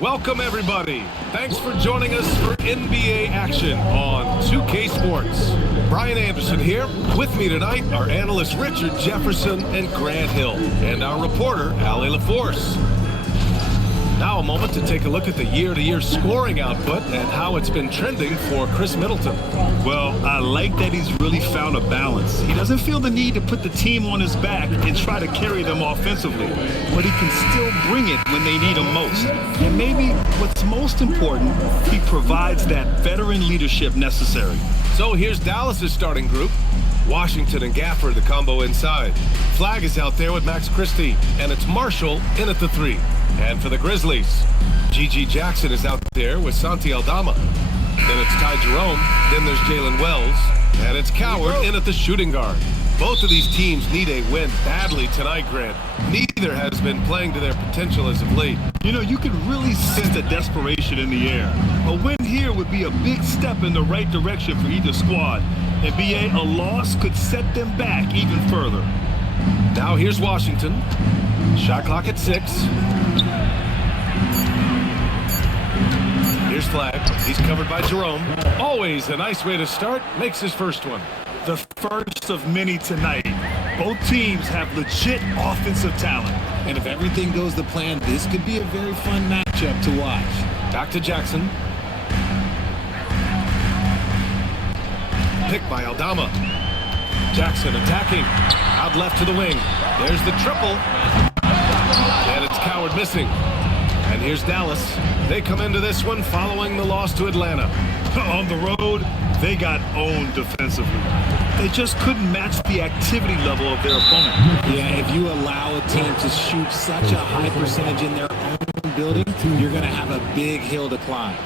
Welcome, everybody. Thanks for joining us for NBA action on 2K Sports. Brian Anderson here. With me tonight are analysts Richard Jefferson and Grant Hill, and our reporter, Allie LaForce. Now a moment to take a look at the year-to-year scoring output and how it's been trending for Chris Middleton. Well, I like that he's really found a balance. He doesn't feel the need to put the team on his back and try to carry them offensively, but he can still bring it when they need him most. And maybe what's most important, he provides that veteran leadership necessary. So here's Dallas's starting group. Washington and Gafford, the combo inside. Flag is out there with Max Christie, and it's Marshall in at the 3. And for the Grizzlies, G.G. Jackson is out there with Santi Aldama. Then it's Ty Jerome, then there's Jalen Wells, and it's Coward in at the shooting guard. Both of these teams need a win badly tonight, Grant. Neither has been playing to their potential as of late. You know, you can really sense the desperation in the air. A win here would be a big step in the right direction for either squad. And BA, a loss could set them back even further. Now here's Washington. Shot clock at 6. Here's Flag. He's covered by Jerome. Always a nice way to start. Makes his first one. The first of many tonight. Both teams have legit offensive talent. And if everything goes to plan, this could be a very fun matchup to watch. Back to Jackson. Picked by Aldama. Jackson attacking. Out left to the wing. There's the triple. And it's Coward missing. And here's Dallas. They come into this one following the loss to Atlanta. On the road, they got owned defensively. They just couldn't match the activity level of their opponent. Yeah, if you allow a team to shoot such a high percentage in their own building, you're going to have a big hill to climb.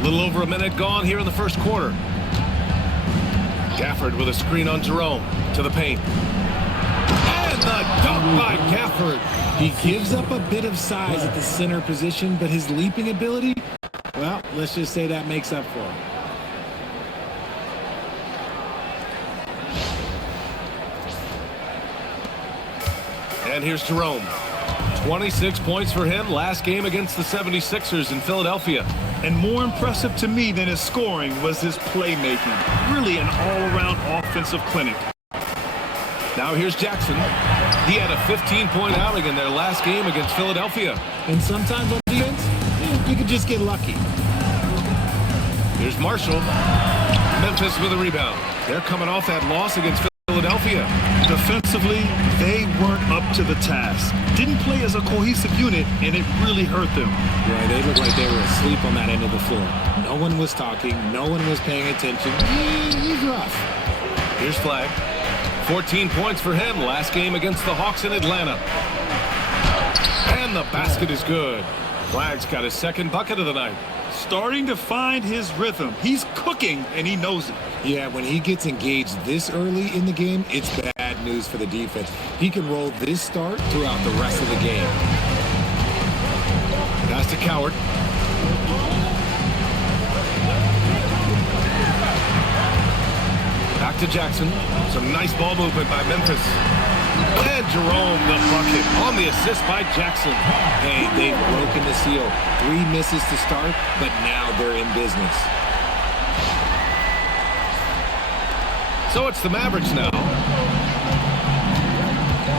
A little over a minute gone here in the first quarter. Gafford with a screen on Jerome to the paint. And the dunk by Gafford. He gives up a bit of size at the center position, but his leaping ability, well, let's just say that makes up for it. And here's Jerome. 26 points for him last game against the 76ers in Philadelphia. And more impressive to me than his scoring was his playmaking. Really an all-around offensive clinic. Now here's Jackson. He had a 15-point outing in their last game against Philadelphia. And sometimes on defense, you could just get lucky. Here's Marshall. Memphis with a rebound. They're coming off that loss against Philadelphia. Defensively, they weren't up to the task. Didn't play as a cohesive unit, and it really hurt them. Yeah, they looked like they were asleep on that end of the floor. No one was talking. No one was paying attention. He's rough. Here's Flag. 14 points for him last game against the Hawks in Atlanta. And the basket is good. Flag's got his second bucket of the night. Starting to find his rhythm. He's cooking, and he knows it. Yeah, when he gets engaged this early in the game, it's bad news for the defense. He can roll this start throughout the rest of the game. Pass to Coward. Back to Jackson. Some nice ball movement by Memphis. And Jerome the bucket on the assist by Jackson. Hey, they've broken the seal. 3 misses to start, but now they're in business. So it's the Mavericks now.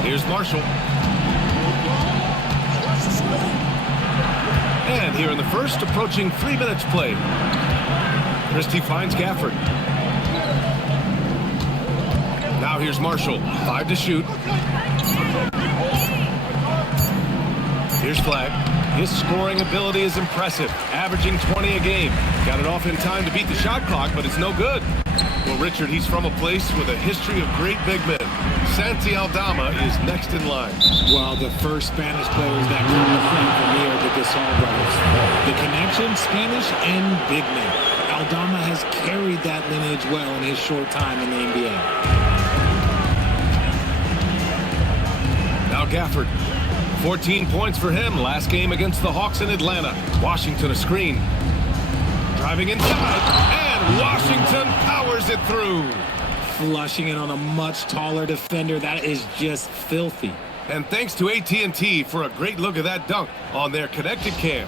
Here's Marshall. And here in the first, approaching 3 minutes played. Christie finds Gafford. Now here's Marshall. 5 to shoot. Here's Flag. His scoring ability is impressive, averaging 20 a game. Got it off in time to beat the shot clock, but it's no good. Well, Richard, he's from a place with a history of great big men. Santi Aldama is next in line. Well, the first Spanish players that come to frame for me are the Gasol brothers. The connection, Spanish and big men. Aldama has carried that lineage well in his short time in the NBA. Now Gafford. 14 points for him last game against the Hawks in Atlanta. Washington a screen. Driving inside, and Washington powers it through. flushing it on a much taller defender. That is just filthy. And thanks to AT&T for a great look at that dunk on their connected cam.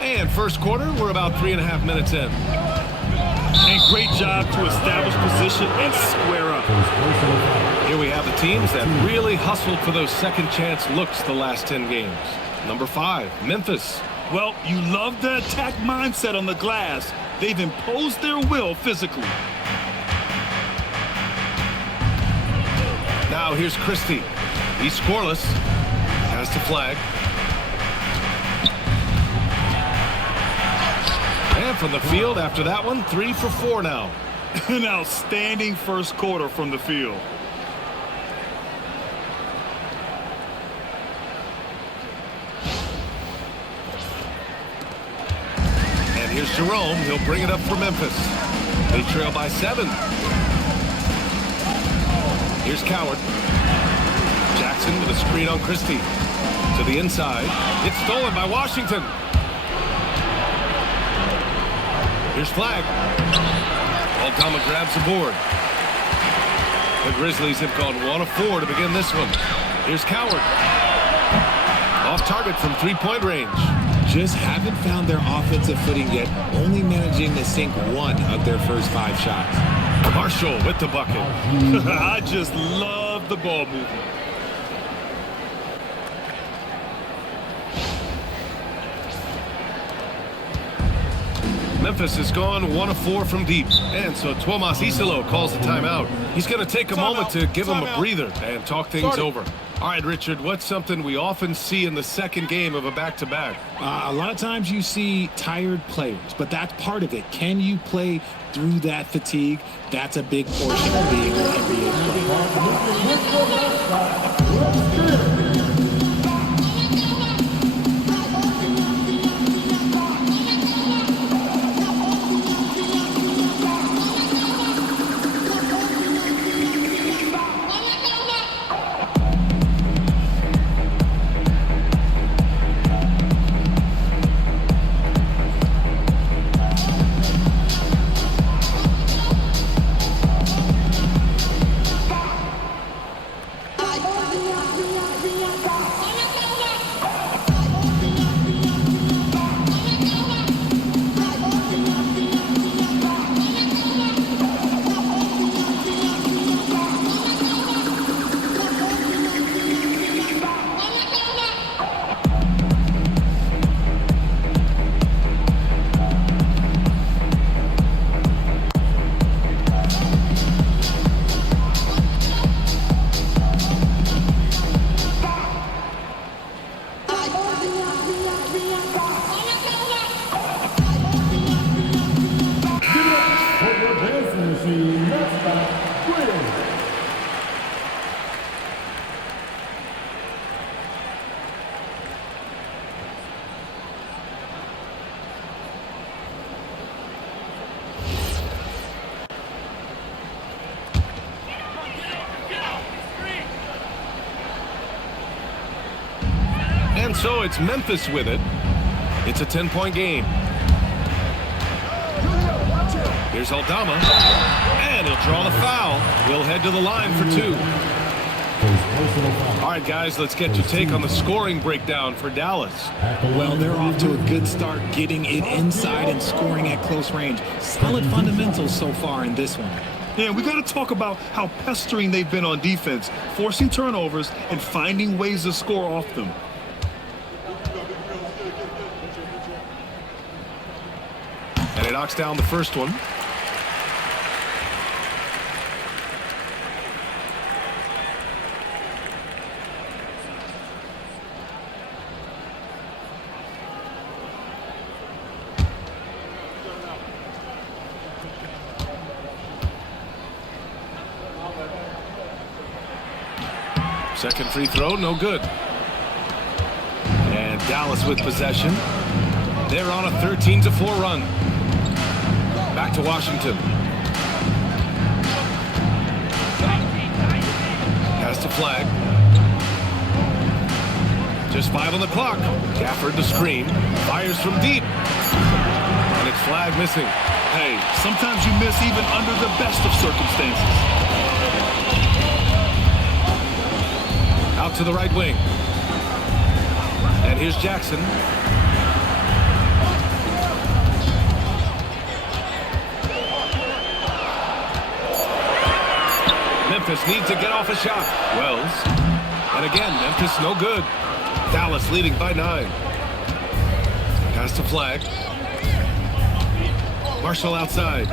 And first quarter, we're about 3.5 minutes in. And great job to establish position and square up. Here we have the teams that really hustled for those second chance looks the last 10 games. Number 5, Memphis. Well, you love the attack mindset on the glass. They've imposed their will physically. Now here's Christie. He's scoreless. Has to flag. And from the field after that one, 3 for 4 now. An outstanding first quarter from the field. And here's Jerome. He'll bring it up for Memphis. They trail by 7. Here's Coward. Jackson with a screen on Christie. To the inside. It's stolen by Washington. Here's Flag. Aldama grabs the board. The Grizzlies have gone 1 of 4 to begin this one. Here's Coward. Off target from 3-point range. Just haven't found their offensive footing yet, only managing to sink 1 of their first 5 shots. Marshall with the bucket. I just love the ball movement. Memphis has gone 1 of 4 from deep. And so Tomas Isolo calls the timeout. He's going to take a moment to give him a breather and talk things over. All right, Richard, what's something we often see in the second game of a back-to-back? A lot of times you see tired players, but that's part of it. Can you play through that fatigue? That's a big portion of being an NBA player. And so it's Memphis with it. It's a 10-point game. Here's Aldama. And he'll draw the foul. He'll head to the line for 2. All right, guys, let's get your take on the scoring breakdown for Dallas. Well, they're off to a good start getting it inside and scoring at close range. Solid fundamentals so far in this one. Yeah, we got to talk about how pestering they've been on defense, forcing turnovers and finding ways to score off them. And he knocks down the first one. Second free throw, no good. And Dallas with possession. They're on a 13-4 run. Back to Washington. Has to flag. Just 5 on the clock. Gafford the screen. Fires from deep. And it's flag missing. Hey, sometimes you miss even under the best of circumstances. Out to the right wing. And here's Jackson. Memphis needs to get off a shot. Wells. And again, Memphis no good. Dallas leading by 9. Pass to Flag. Marshall outside.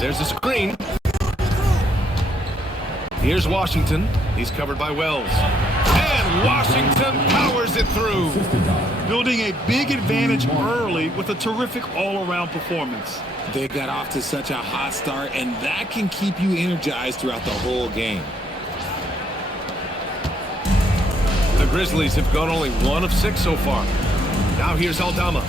There's a screen. Here's Washington. He's covered by Wells. And Washington powers it through. Building a big advantage early with a terrific all-around performance. They got off to such a hot start, and that can keep you energized throughout the whole game. The Grizzlies have gone only 1 of 6 so far. Now here's Aldama.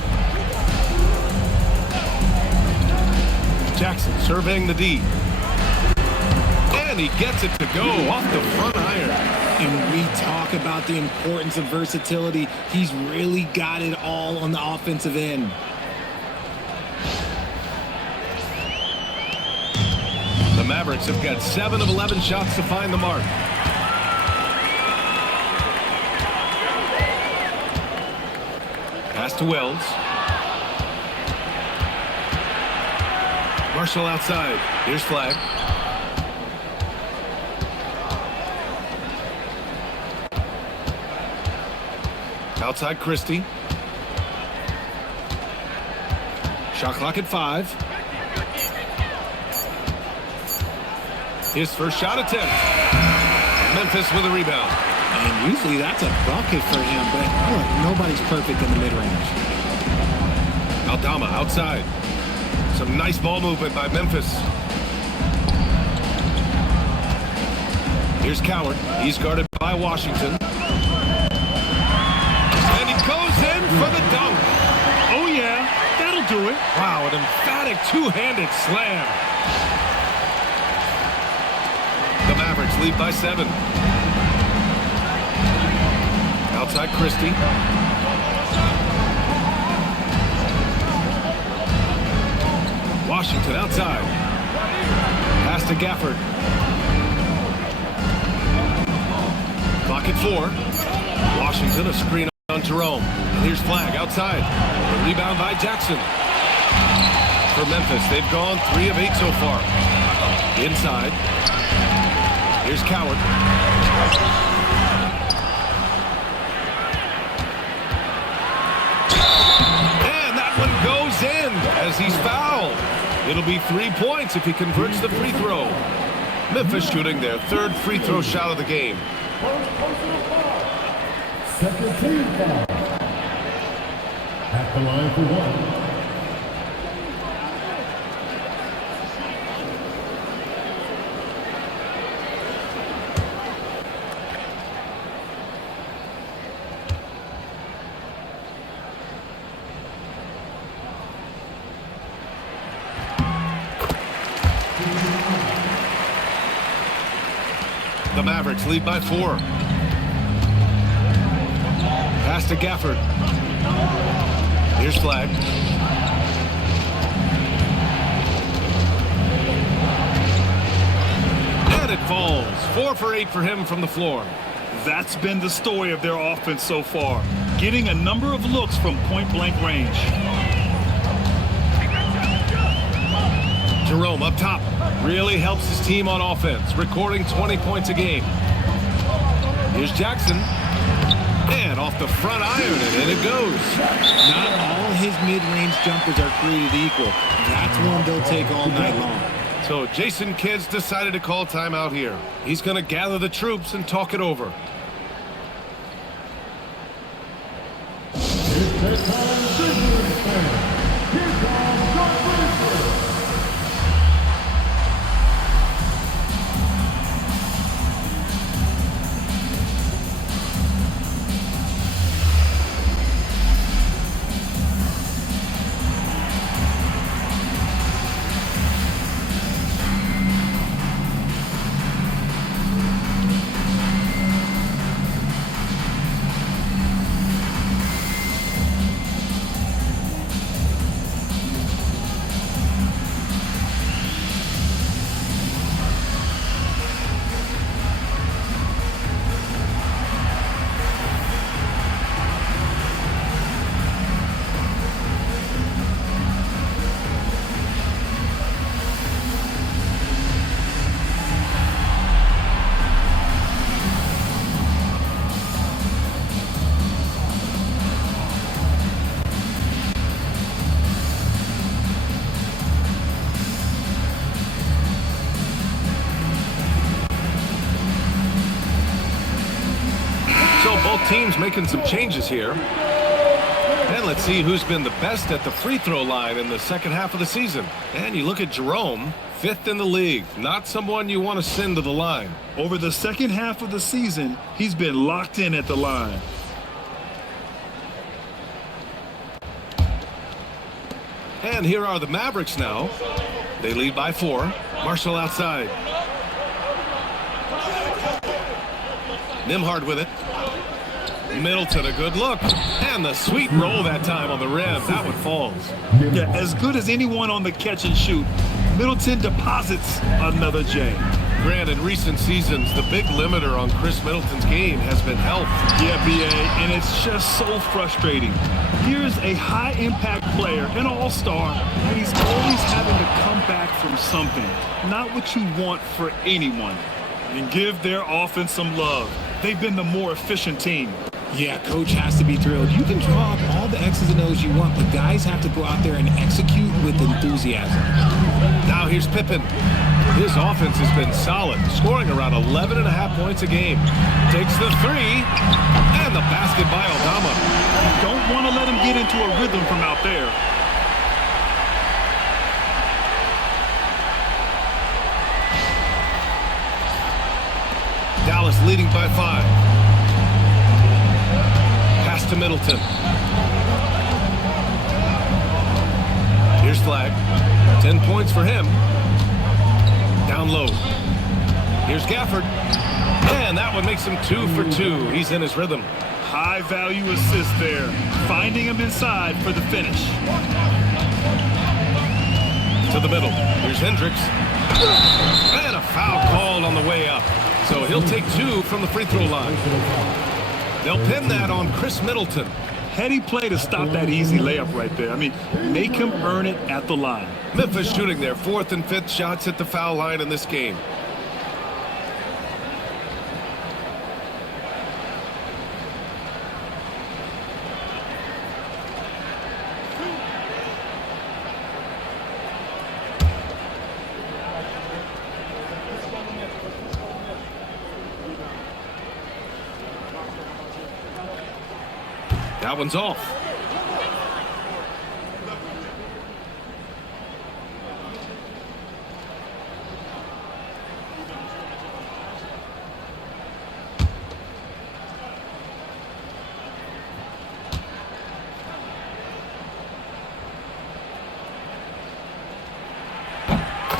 Jackson surveying the D. And he gets it to go off the front iron. And we talk about the importance of versatility. He's really got it all on the offensive end. The Mavericks have got 7 of 11 shots to find the mark. Pass to Wells. Marshall outside. Here's Flag. Outside Christie. Shot clock at 5. His first shot attempt. Memphis with a rebound. And usually that's a bucket for him, but look, nobody's perfect in the mid-range. Aldama outside. Some nice ball movement by Memphis. Here's Coward. He's guarded by Washington. And he goes in for the dunk. Oh, yeah, that'll do it. Wow, an emphatic two-handed slam. The Mavericks lead by 7. Outside Christie. Washington outside. Pass to Gafford. Clock at 4. Washington a screen on Jerome. And here's Flag outside. A rebound by Jackson. For Memphis, they've gone 3 of 8 so far. Inside. Here's Coward. And that one goes in as he's fouled. It'll be 3 points if he converts the free throw. Memphis shooting their 3rd free throw shot of the game. Second team foul. At the line for 1. The Mavericks lead by 4. Pass to Gafford. Here's Flag. And it falls. 4 for 8 for him from the floor. That's been the story of their offense so far. Getting a number of looks from point-blank range. Jerome up top. Really helps his team on offense, recording 20 points a game. Here's Jackson. And off the front iron, and in it goes. Not all his mid-range jumpers are created equal. That's one they'll take all night long. So Jason Kidd's decided to call timeout here. He's going to gather the troops and talk it over. It's time, Grizzlies fans. Here comes the Grizzlies. Both teams making some changes here. And let's see who's been the best at the free throw line in the second half of the season. And you look at Jerome, 5th in the league. Not someone you want to send to the line. Over the second half of the season, he's been locked in at the line. And here are the Mavericks now. They lead by 4. Marshall outside. Nembhard with it. Middleton, a good look. And the sweet roll that time on the rim. That one falls. Yeah, as good as anyone on the catch and shoot. Middleton deposits another J. Grant, in recent seasons, the big limiter on Chris Middleton's game has been health. Yeah, B.A., and it's just so frustrating. Here's a high-impact player, an all-star, and he's always having to come back from something. Not what you want for anyone. And give their offense some love. They've been the more efficient team. Yeah, coach has to be thrilled. You can draw up all the X's and O's you want, but guys have to go out there and execute with enthusiasm. Now here's Pippen. His offense has been solid, scoring around 11.5 points a game. Takes the 3, and the basket by Aldama. Don't want to let him get into a rhythm from out there. Dallas leading by 5. Pass to Middleton. Here's Flag. 10 points for him. Down low. Here's Gafford. And that one makes him 2 for 2. He's in his rhythm. High value assist there. Finding him inside for the finish. To the middle. Here's Hendricks. And a foul called on the way up. So he'll take 2 from the free throw line. They'll pin that on Chris Middleton. Heady play to stop that easy layup right there. I mean, make him earn it at the line. Memphis shooting their 4th and 5th shots at the foul line in this game. That one's off.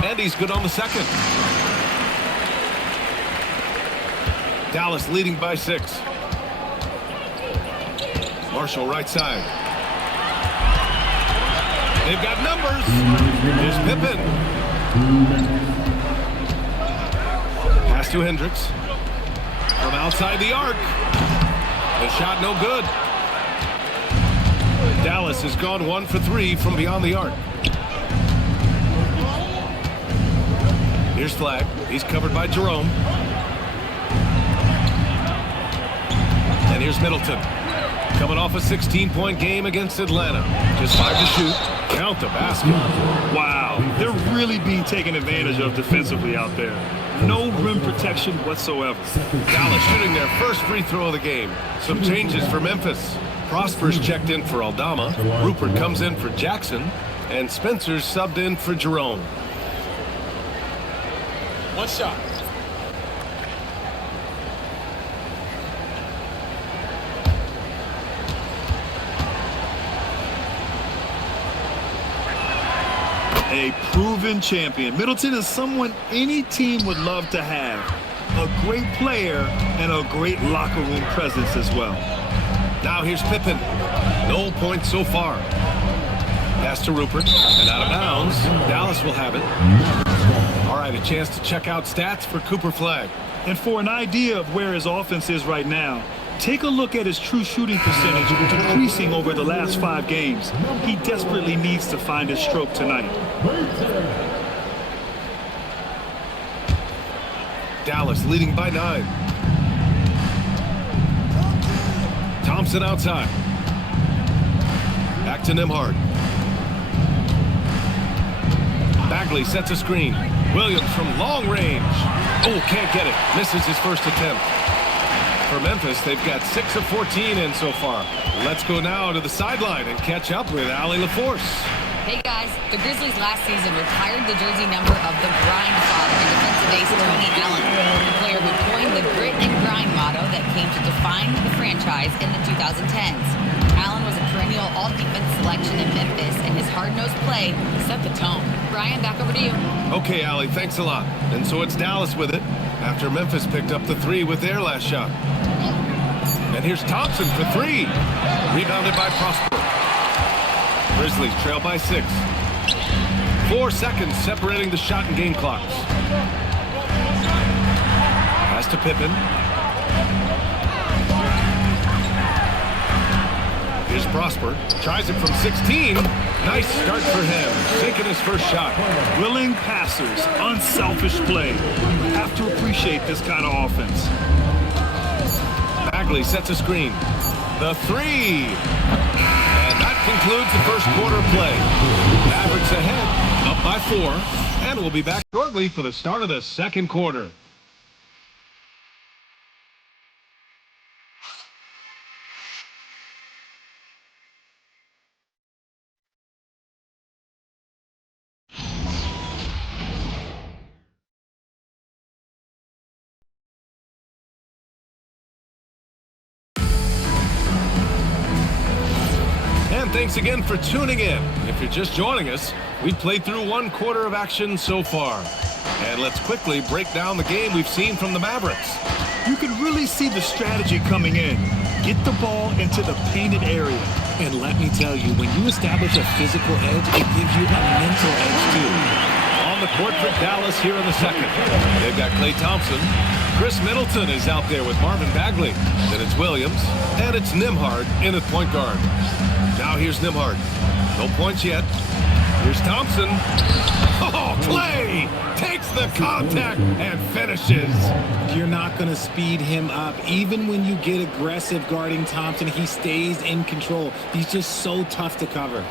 And he's good on the second. Dallas leading by 6. Marshall right side. They've got numbers. Here's Pippen. Pass to Hendricks. From outside the arc. The shot no good. Dallas has gone 1 for 3 from beyond the arc. Here's Flag. He's covered by Jerome. And here's Middleton. Coming off a 16-point game against Atlanta. Just 5 to shoot. Count the basket. Wow, they're really being taken advantage of defensively out there. No rim protection whatsoever. Dallas shooting their first free throw of the game. Some changes for Memphis. Prosper's checked in for Aldama. Rupert comes in for Jackson. And Spencer's subbed in for Jerome. One shot. A proven champion. Middleton is someone any team would love to have. A great player and a great locker room presence as well. Now here's Pippen. No points so far. Pass to Rupert. And out of bounds. Dallas will have it. All right, a chance to check out stats for Cooper Flag. And for an idea of where his offense is right now, take a look at his true shooting percentage decreasing over the last 5 games. He desperately needs to find his stroke tonight. Dallas leading by 9. Thompson outside. Back to Nembhard. Bagley sets a screen. Williams from long range. Oh, can't get it. Misses his first attempt. For Memphis, they've got 6 of 14 in so far. Let's go now to the sideline and catch up with Allie LaForce. Hey guys, the Grizzlies last season retired the jersey number of the grind father and defensive ace Tony Allen, the player who coined the grit and grind motto that came to define the franchise in the 2010s. Allen was a perennial all-defense selection in Memphis, and his hard-nosed play set the tone. Brian, back over to you. Okay, Allie, thanks a lot. And so it's Dallas with it, after Memphis picked up the 3 with their last shot. And here's Thompson for 3. Rebounded by Prosper. Grizzlies trail by 6. 4 seconds separating the shot and game clocks. Pass to Pippen. Here's Prosper. Tries it from 16. Nice start for him. Sinking his first shot. Willing passers, unselfish play. You have to appreciate this kind of offense. Bagley sets a screen. The 3. And that concludes the first quarter play. Mavericks ahead, up by 4. And we'll be back shortly for the start of the second quarter. Thanks again for tuning in. If you're just joining us, we've played through 1 quarter of action so far. And let's quickly break down the game we've seen from the Mavericks. You can really see the strategy coming in. Get the ball into the painted area. And let me tell you, when you establish a physical edge, it gives you a mental edge too. On the court for Dallas here in the second. They've got Klay Thompson. Chris Middleton is out there with Marvin Bagley. Then it's Williams. And it's Nembhard in at point guard. Now here's Nembhard. No points yet. Here's Thompson. Oh, Klay takes the contact and finishes. You're not going to speed him up. Even when you get aggressive guarding Thompson, he stays in control. He's just so tough to cover.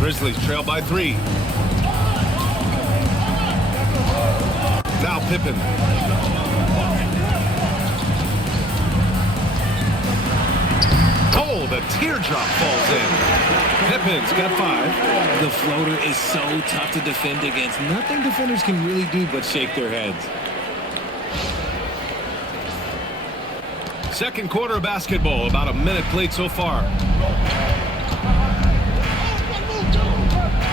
Grizzlies trail by 3. Now Pippen. Oh, the teardrop falls in. Pippen's got 5. The floater is so tough to defend against. Nothing defenders can really do but shake their heads. Second quarter of basketball, about a minute played so far.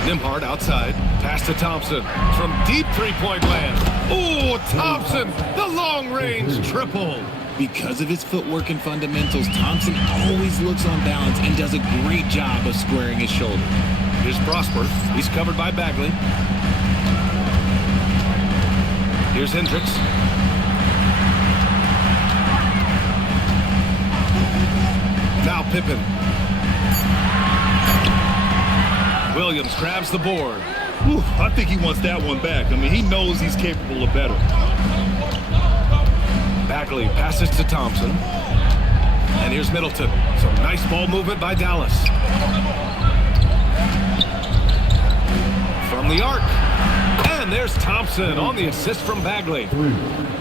Nembhard outside. Pass to Thompson from deep three-point land. Oh, Thompson, the long-range triple. Because of his footwork and fundamentals, Thompson always looks on balance and does a great job of squaring his shoulder. Here's Prosper. He's covered by Bagley. Here's Hendricks. Now Pippen. Williams grabs the board. Whew, I think he wants that one back. I mean, he knows he's capable of better. Bagley passes to Thompson. And here's Middleton. Some nice ball movement by Dallas. From the arc. And there's Thompson on the assist from Bagley.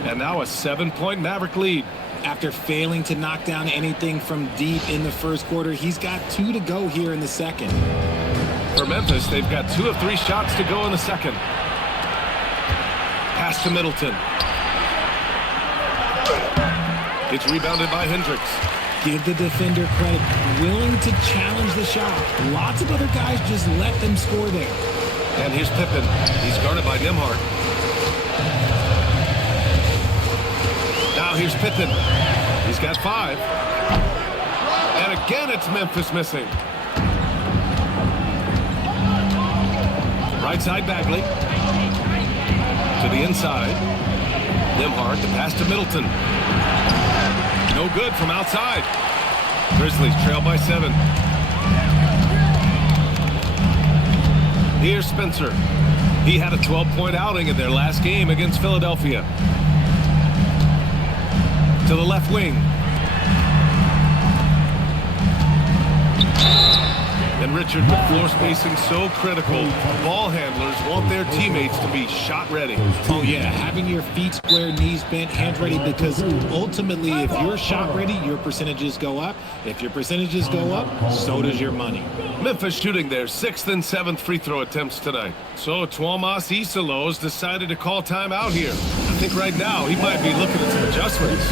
And now a 7-point Maverick lead. After failing to knock down anything from deep in the first quarter, he's got 2 to go here in the second. For Memphis, they've got 2 of 3 shots to go in the second. Pass to Middleton. It's rebounded by Hendricks. Give the defender credit. Willing to challenge the shot. Lots of other guys just let them score there. And here's Pippen. He's guarded by Nembhard. Now here's Pippen. He's got 5. And again, it's Memphis missing. Right side, Bagley. To the inside. Nembhard, the pass to Middleton. No good from outside. Grizzlies trail by 7. Here's Spencer. He had a 12-point outing in their last game against Philadelphia. To the left wing. And Pritchard, with floor spacing so critical, ball handlers want their teammates to be shot ready. Oh, yeah, having your feet square, knees bent, hands ready, because ultimately, if you're shot ready, your percentages go up. If your percentages go up, so does your money. Memphis shooting their 6th and 7th free throw attempts tonight. So Tuomas Isalos decided to call timeout here. I think right now he might be looking at some adjustments.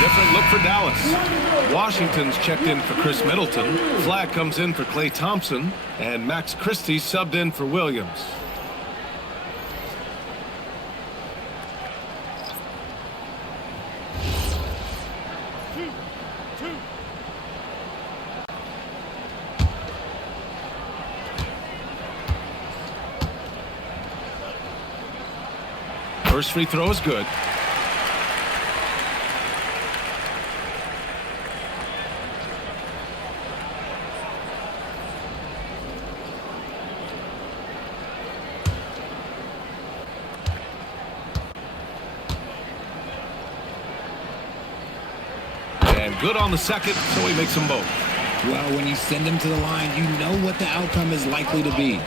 Different look for Dallas. Washington's checked in for Chris Middleton. Flag comes in for Klay Thompson. And Max Christie subbed in for Williams. First free throw is good. And good on the second, so he makes them both. Well, when you send them to the line, you know what the outcome is likely to be.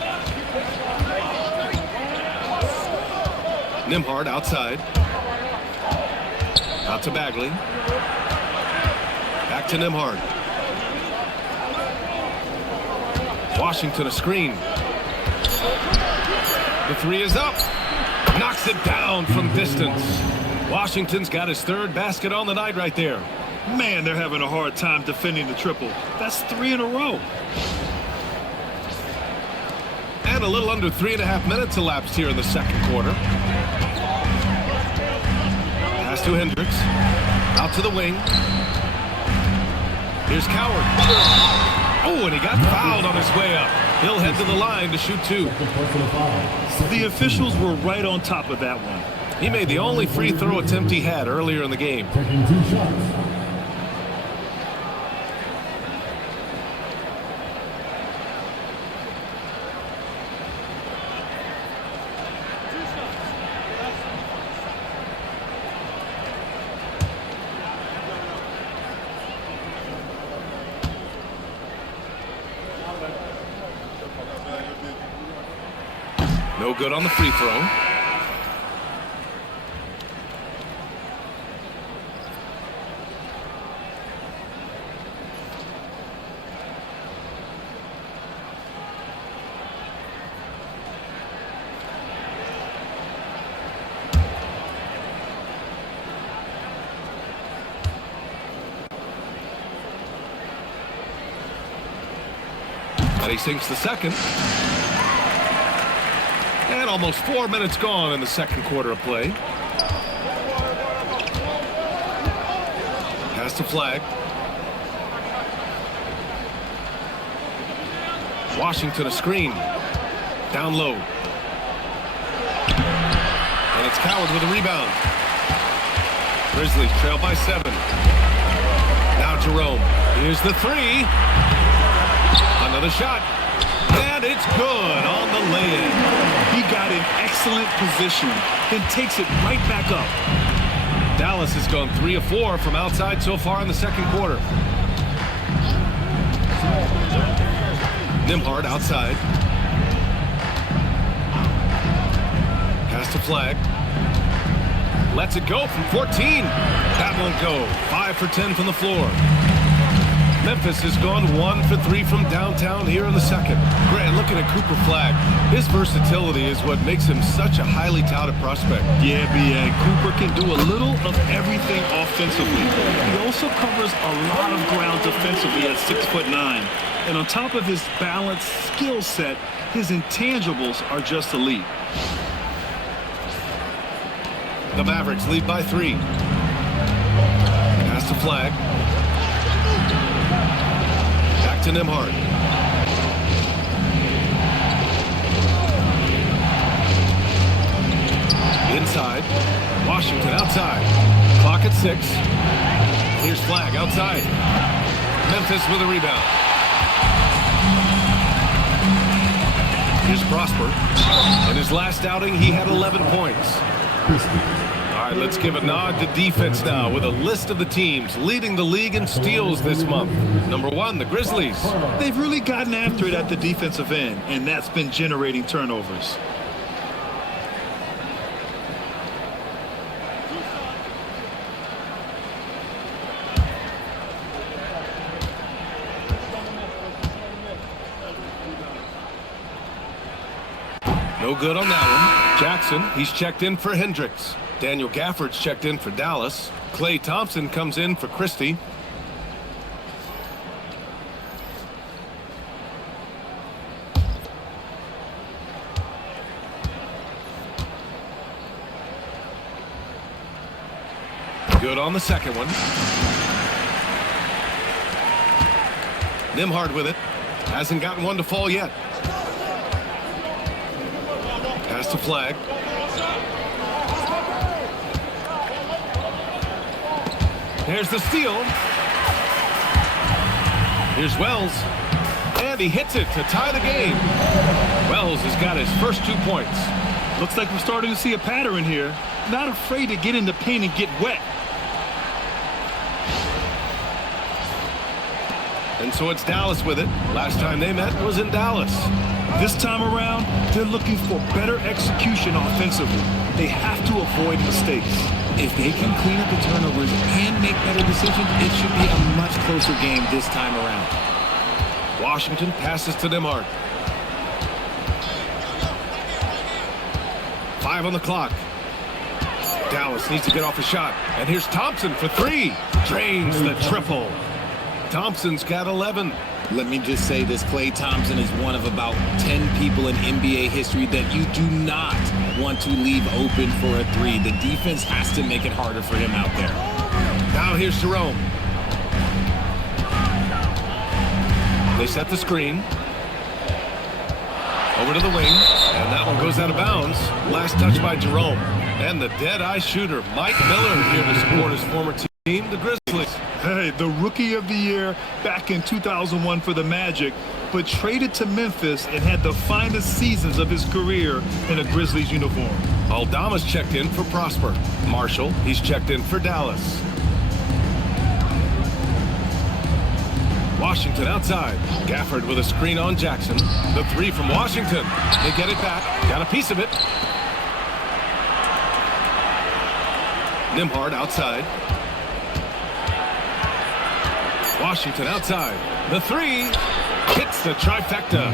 Nembhard outside. Out to Bagley. Back to Nembhard. Washington a screen. The three is up. Knocks it down from distance. Washington's got his third basket on the night right there. Man, they're having a hard time defending the triple. That's 3 in a row. And a little under 3.5 minutes elapsed here in the second quarter. Pass to Hendricks. Out to the wing. Here's Coward. Oh, and he got fouled on his way up. He'll head to the line to shoot 2. The officials were right on top of that one. He made the only free throw attempt he had earlier in the game. Taking 2 shots. No good on the free throw. And he sinks the second. And almost 4 minutes gone in the second quarter of play. Pass to Flag. Washington a screen. Down low. And it's Coward with a rebound. Grizzlies trail by 7. Now Jerome. Here's the 3. Another shot. And it's good on the lay-in. He got in excellent position, then takes it right back up. Dallas has gone 3 of 4 from outside so far in the second quarter. Nembhard outside. Pass to Flag. Lets it go from 14. That won't go. 5 for 10 from the floor. Memphis has gone 1 for 3 from downtown here in the second. Grant, looking at Cooper Flagg, his versatility is what makes him such a highly touted prospect. Yeah, B.A. Cooper can do a little of everything offensively. He also covers a lot of ground defensively at 6'9". And on top of his balanced skill set, his intangibles are just elite. The Mavericks lead by 3. Pass to Flagg. Back to Nembhard. Inside. Washington outside. Clock at 6. Here's Flagg outside. Memphis with a rebound. Here's Prosper. In his last outing, he had 11 points. All right, let's give a nod to defense now with a list of the teams leading the league in steals this month. Number 1, the Grizzlies. They've really gotten after it at the defensive end, and that's been generating turnovers. No good on that one. Jackson, he's checked in for Hendricks. Daniel Gafford's checked in for Dallas. Klay Thompson comes in for Christie. Good on the second one. Nembhard with it. Hasn't gotten one to fall yet. Pass to Flagg. There's the steal. Here's Wells. And he hits it to tie the game. Wells has got his first 2 points. Looks like we're starting to see a pattern here. Not afraid to get in the paint and get wet. And so it's Dallas with it. Last time they met was in Dallas. This time around, they're looking for better execution offensively. They have to avoid mistakes. If they can clean up the turnovers and make better decisions, it should be a much closer game this time around. Washington passes to Nembhard. 5 on the clock. Dallas needs to get off a shot. And here's Thompson for 3. Drains the triple. Thompson's got 11. Let me just say this, Klay Thompson is one of about 10 people in NBA history that you do not want to leave open for a 3. The defense has to make it harder for him out there. Now here's Jerome. They set the screen. Over to the wing, and that one goes out of bounds. Last touch by Jerome. And the dead-eye shooter, Mike Miller, here to support his former team, the Grizzlies. Hey, the Rookie of the Year back in 2001 for the Magic, but traded to Memphis and had the finest seasons of his career in a Grizzlies uniform. Aldama's checked in for Prosper. Marshall, he's checked in for Dallas. Washington outside. Gafford with a screen on Jackson. The 3 from Washington. They get it back. Got a piece of it. Nembhard outside. Washington outside. The 3 hits the trifecta.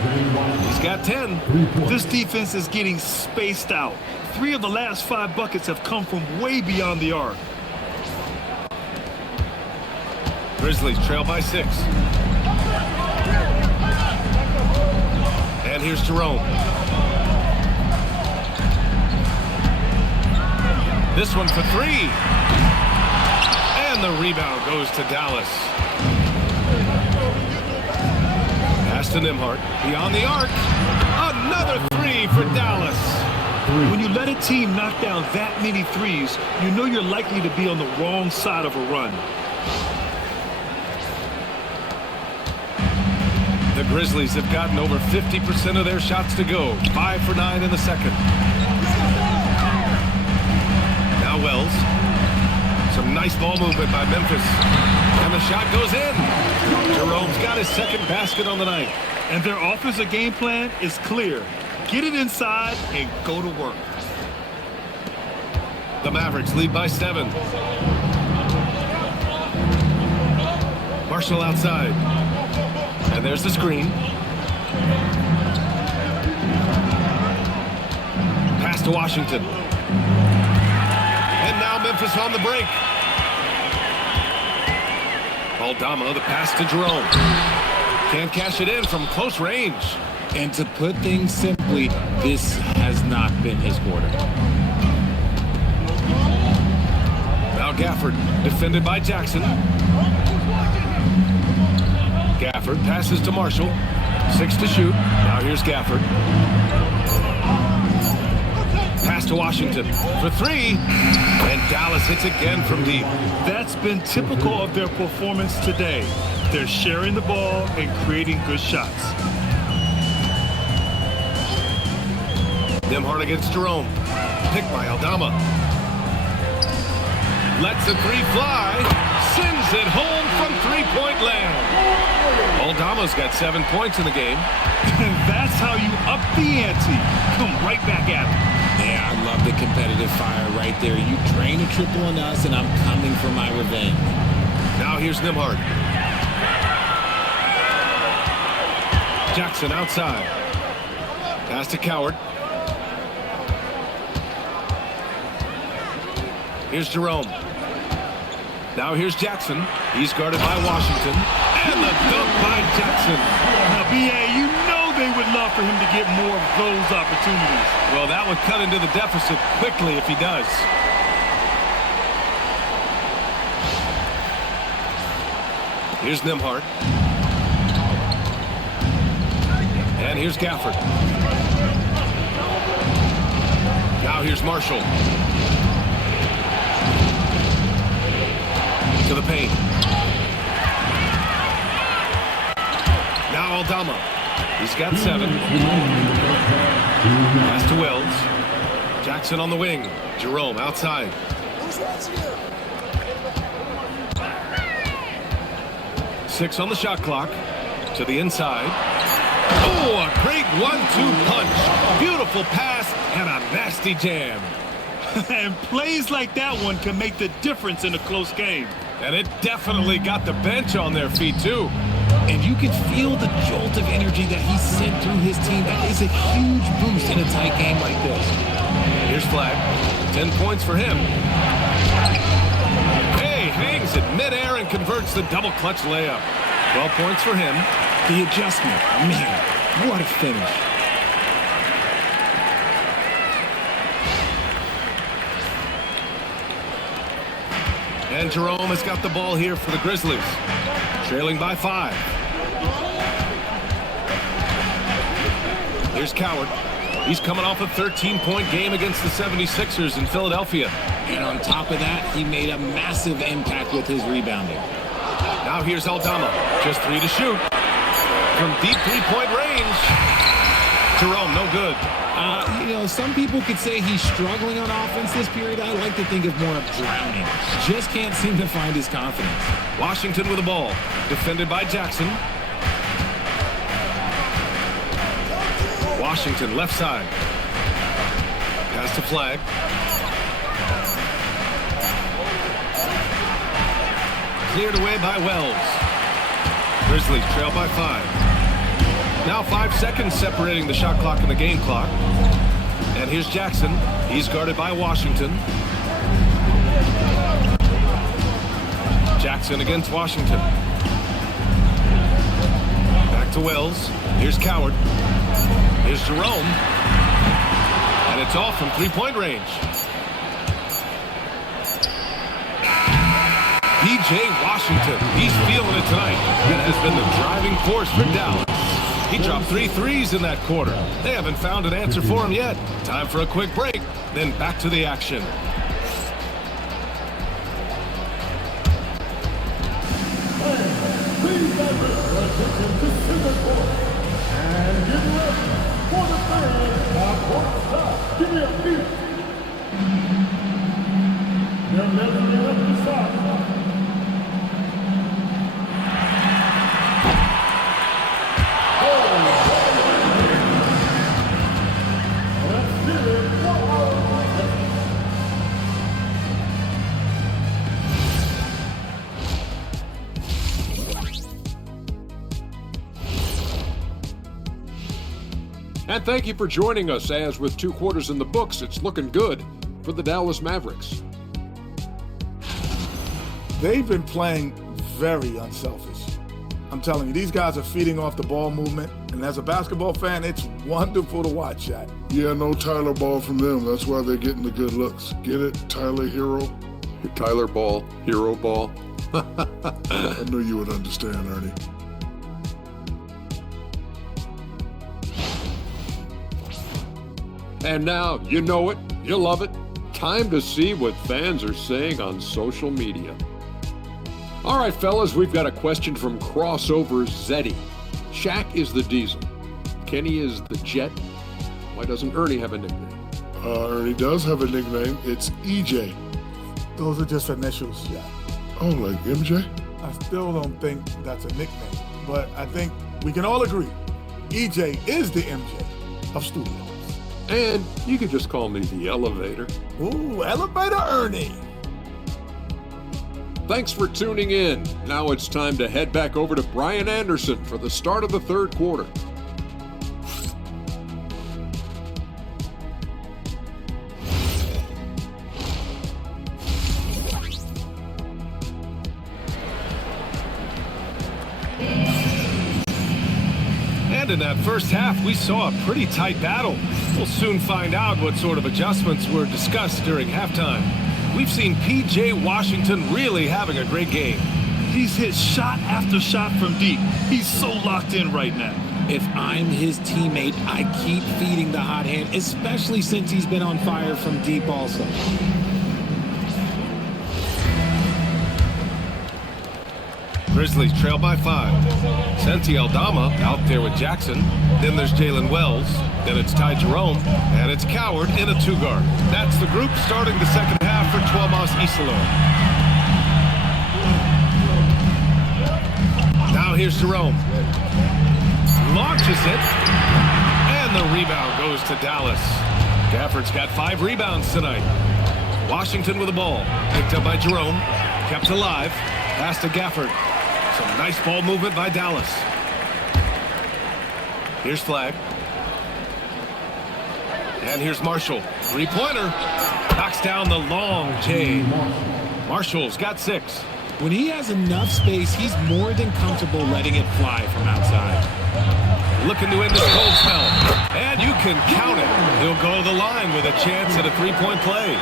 He's got 10. This defense is getting spaced out. 3 of the last 5 buckets have come from way beyond the arc. Grizzlies trail by 6. And here's Jerome. This one for 3. And the rebound goes to Dallas. Pass to Nembhard. Beyond the arc. Another 3 for Dallas. When you let a team knock down that many threes, you know you're likely to be on the wrong side of a run. The Grizzlies have gotten over 50% of their shots to go. 5 for 9 in the second. Now Wells. Some nice ball movement by Memphis. And the shot goes in. Jerome's got his second basket on the night. And their offensive game plan is clear. Get it inside and go to work. The Mavericks lead by 7. Marshall outside. And there's the screen. Pass to Washington. And now Memphis on the break. Aldama, the pass to Jerome. Can't cash it in from close range. And to put things simply, this has not been his quarter. Now Gafford, defended by Jackson. Gafford passes to Marshall. 6 to shoot. Now here's Gafford. Pass to Washington for 3. And Dallas hits again from deep. That's been typical of their performance today. They're sharing the ball and creating good shots. Nembhard against Jerome. Picked by Aldama. Lets the 3 fly. Sends it home from three-point land. Aldama's got 7 points in the game. And that's how you up the ante. Come right back at him. Yeah, I love the competitive fire right there. You drain a triple on us, and I'm coming for my revenge. Now here's Nembhard. Jackson outside. Pass to Coward. Here's Jerome. Now here's Jackson. He's guarded by Washington. And the dunk by Jackson. Now, B.A., you know they would love for him to get more of those opportunities. Well, that would cut into the deficit quickly if he does. Here's Nembhard. And here's Gafford. Now here's Marshall. To the paint. Now Aldama. He's got 7. Pass to Wells. Jackson on the wing. Jerome outside. 6 on the shot clock. To the inside. Oh, a great 1-2 punch. Beautiful pass and a nasty jam. And plays like that one can make the difference in a close game. And it definitely got the bench on their feet, too. And you can feel the jolt of energy that he sent through his team. That is a huge boost in a tight game like this. Here's Flag. 10 points for him. Hey, hangs it midair and converts the double clutch layup. 12 points for him. The adjustment. Man, what a finish. And Jerome has got the ball here for the Grizzlies. Trailing by 5. Here's Coward. He's coming off a 13-point game against the 76ers in Philadelphia. And on top of that, he made a massive impact with his rebounding. Now here's Aldama. Just 3 to shoot. From deep three-point range. Jerome, no good. Some people could say he's struggling on offense this period. I like to think of more of drowning. Just can't seem to find his confidence. Washington with the ball. Defended by Jackson. Washington left side. Pass to Flag. Cleared away by Wells. Grizzlies trail by 5. Now 5 seconds separating the shot clock and the game clock. And here's Jackson. He's guarded by Washington. Jackson against Washington. Back to Wells. Here's Coward. Here's Jerome. And it's off from three-point range. P.J. Washington. He's feeling it tonight. That has been the driving force for Dallas. He dropped 3 threes in that quarter. They haven't found an answer for him yet. Time for a quick break, then back to the action. Please divert your attention to center court. And get ready for the third half-court stop. Give me a beat. They're measuring up the shot. And thank you for joining us, as with 2 quarters in the books, it's looking good for the Dallas Mavericks. They've been playing very unselfish. I'm telling you, these guys are feeding off the ball movement, and as a basketball fan, it's wonderful to watch that. Yeah, no Tyler Ball from them. That's why they're getting the good looks. Get it, Tyler Hero? Tyler Ball, Hero Ball. I knew you would understand, Ernie. And now, you know it, you love it. Time to see what fans are saying on social media. All right, fellas, we've got a question from Crossover Zeddy. Shaq is the Diesel. Kenny is the Jet. Why doesn't Ernie have a nickname? Ernie does have a nickname. It's EJ. Those are just initials, yeah. Oh, like MJ? I still don't think that's a nickname, but I think we can all agree EJ is the MJ of studios. And you can just call me the Elevator. Ooh, Elevator Ernie. Thanks for tuning in. Now it's time to head back over to Brian Anderson for the start of the 3rd quarter. And in that first half, we saw a pretty tight battle. We'll soon find out what sort of adjustments were discussed during halftime. We've seen P.J. Washington really having a great game. He's hit shot after shot from deep. He's so locked in right now. If I'm his teammate, I keep feeding the hot hand, especially since he's been on fire from deep also. Grizzlies trail by 5. Santi Aldama out there with Jackson. Then there's Jalen Wells. Then it's Ty Jerome. And it's Coward in a 2-guard. That's the group starting the second half for Tuomas Isilor. Now here's Jerome. Launches it. And the rebound goes to Dallas. Gafford's got 5 rebounds tonight. Washington with the ball. Picked up by Jerome. Kept alive. Pass to Gafford. Some nice ball movement by Dallas. Here's Flag. And here's Marshall. 3-pointer. Knocks down the long J. Marshall's got 6. When he has enough space, he's more than comfortable letting it fly from outside. Looking to end this cold spell. And you can count it. He'll go to the line with a chance at a 3-point play.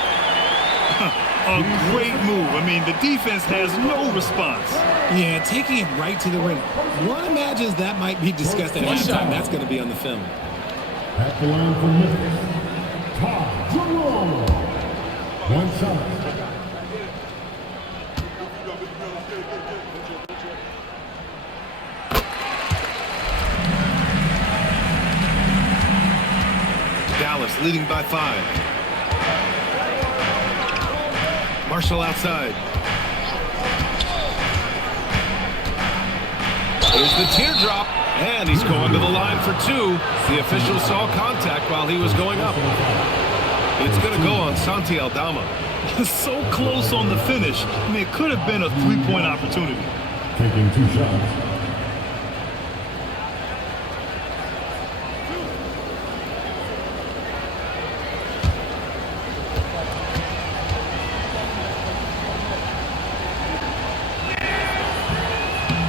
A great move. I mean, the defense has no response. Yeah, taking it right to the rim. One imagines that might be discussed at halftime. That's going to be on the film. At the line for Memphis, Ty Jerome. One shot. Dallas leading by 5. Marshall outside. Here's the teardrop, and he's going to the line for 2. The official saw contact while he was going up. It's going to go on Santi Aldama. So close on the finish. I mean, it could have been a 3-point opportunity. Taking 2 shots.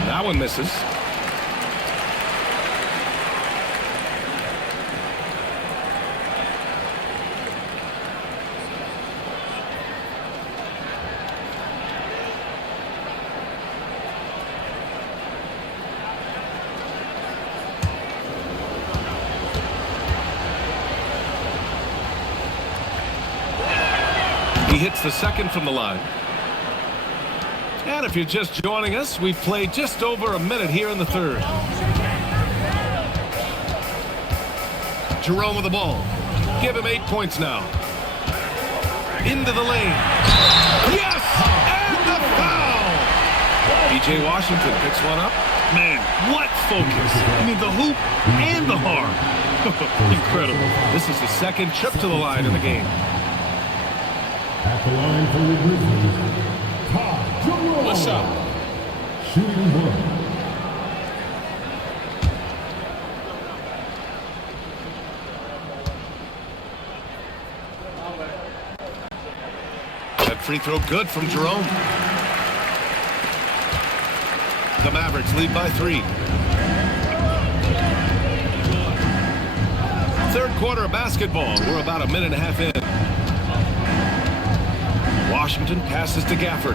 That one misses. He hits the second from the line. And if you're just joining us, we've played just over a minute here in the 3rd. Jerome with the ball. Give him 8 points now. Into the lane. Yes! And the foul! P.J. Washington picks one up. Man, what focus. I mean, the hoop and the harm. Incredible. This is his second trip to the line in the game. At the line for the Grizzlies, Ty Jerome. What's up? Shooting 1. free throw good from Jerome. The Mavericks lead by 3. Third quarter of basketball. We're about a minute and a half in. Washington passes to Gafford.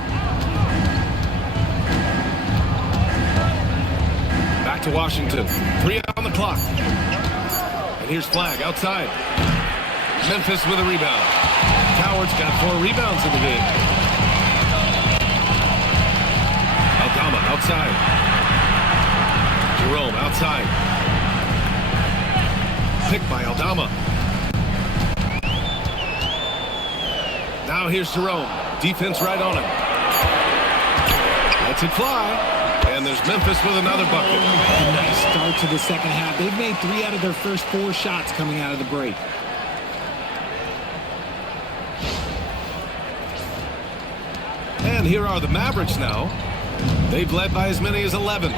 Back to Washington. 3 on the clock. And here's Flag outside. Memphis with a rebound. Coward's got 4 rebounds in the game. Aldama outside. Jerome outside. Picked by Aldama. Now here's Jerome. Defense right on him. Lets it fly. And there's Memphis with another bucket. A nice start to the second half. They've made 3 out of their first 4 shots coming out of the break. And here are the Mavericks now. They've led by as many as 11.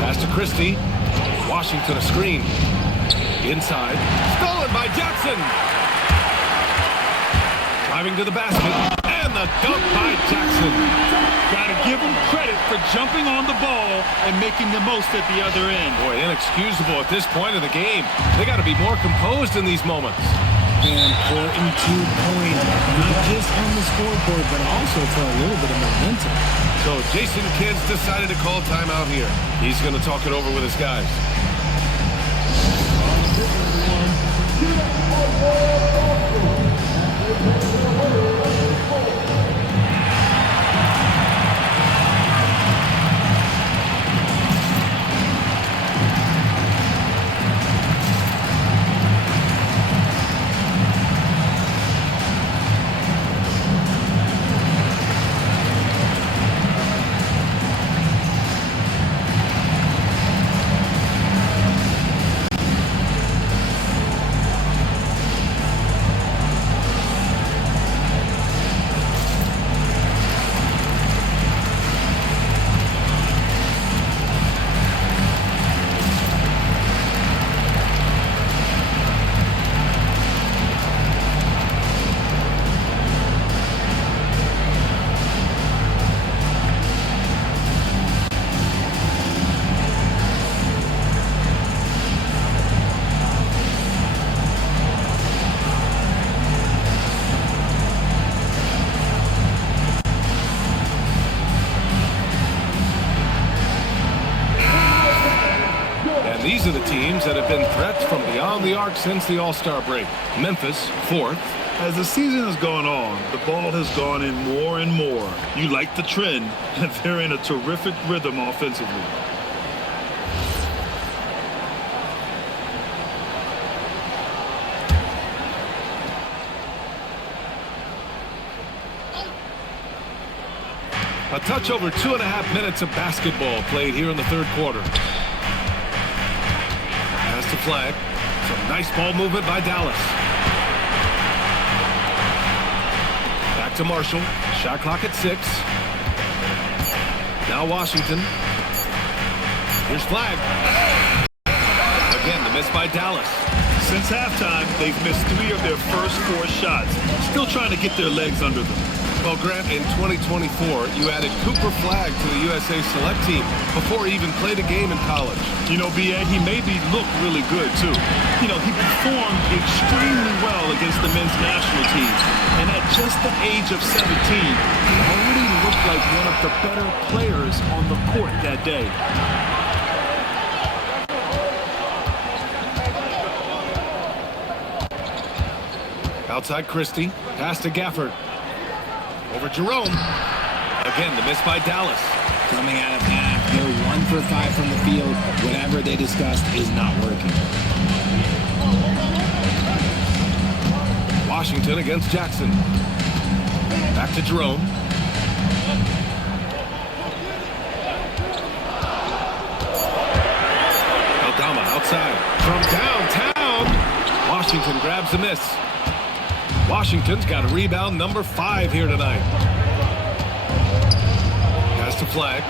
Pass to Christie. Washington a screen. Inside. Stolen by Jackson. Driving to the basket. And the dunk by Jackson. Got to give him credit for jumping on the ball and making the most at the other end. Boy, inexcusable at this point of the game. They got to be more composed in these moments. An important 2-point, not just on the scoreboard, but also for a little bit of momentum. So Jason Kidd's decided to call timeout here. He's going to talk it over with his guys. These are the teams that have been threats from beyond the arc since the All-Star break. Memphis, 4th. As the season has gone on, the ball has gone in more and more. You like the trend, and they're in a terrific rhythm offensively. A touch over 2.5 minutes of basketball played here in the third quarter. Pass to Flag. Some nice ball movement by Dallas. Back to Marshall. Shot clock at 6. Now Washington. Here's Flag. Again, the miss by Dallas. Since halftime, they've missed 3 of their first 4 shots. Still trying to get their legs under them. Well, Grant, in 2024, you added Cooper Flag to the USA Select team before he even played a game in college. You know, B.A., he made me look really good, too. You know, he performed extremely well against the men's national team. And at just the age of 17, he already looked like one of the better players on the court that day. Outside Christie. Pass to Gafford. Over Jerome. Again, the miss by Dallas. Coming out of half, they're 1 for 5 from the field. Whatever they discussed is not working. Washington against Jackson. Back to Jerome. Aldama outside. From downtown. Washington grabs the miss. Washington's got a rebound number 5 here tonight. Pass to Flag.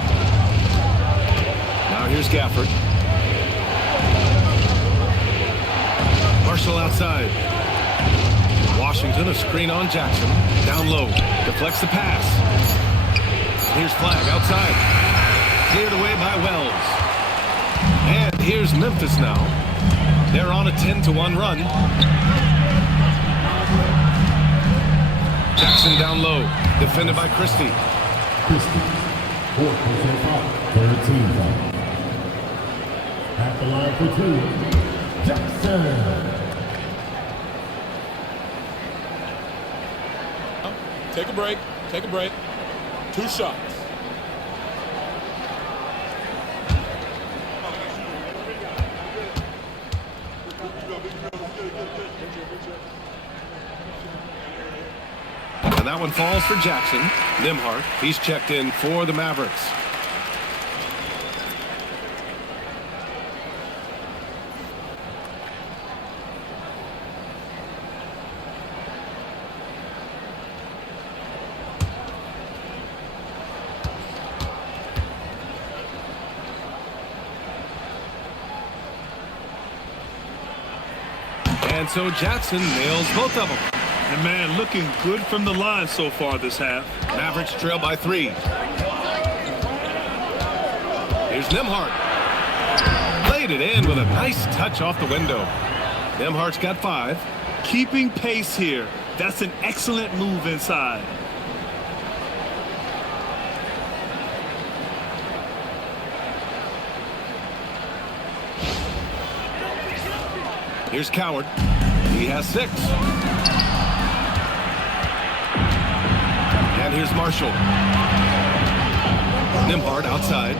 Now here's Gafford. Marshall outside. Washington, a screen on Jackson. Down low. Deflects the pass. Here's Flag outside. Cleared away by Wells. And here's Memphis now. They're on a 10-1 run. Jackson down low. Defended by Christie. Christie, 13 foul. At the line for two, Jackson. Take a break. Take a break. 2 shots. And that one falls for Jackson. Nimhart, he's checked in for the Mavericks. And so Jackson nails both of them. And man, looking good from the line so far this half. Mavericks trail by 3. Here's Nimhart. Played it in with a nice touch off the window. Nimhart's got 5. Keeping pace here. That's an excellent move inside. Here's Coward. He has 6. And here's Marshall. Nimhart outside.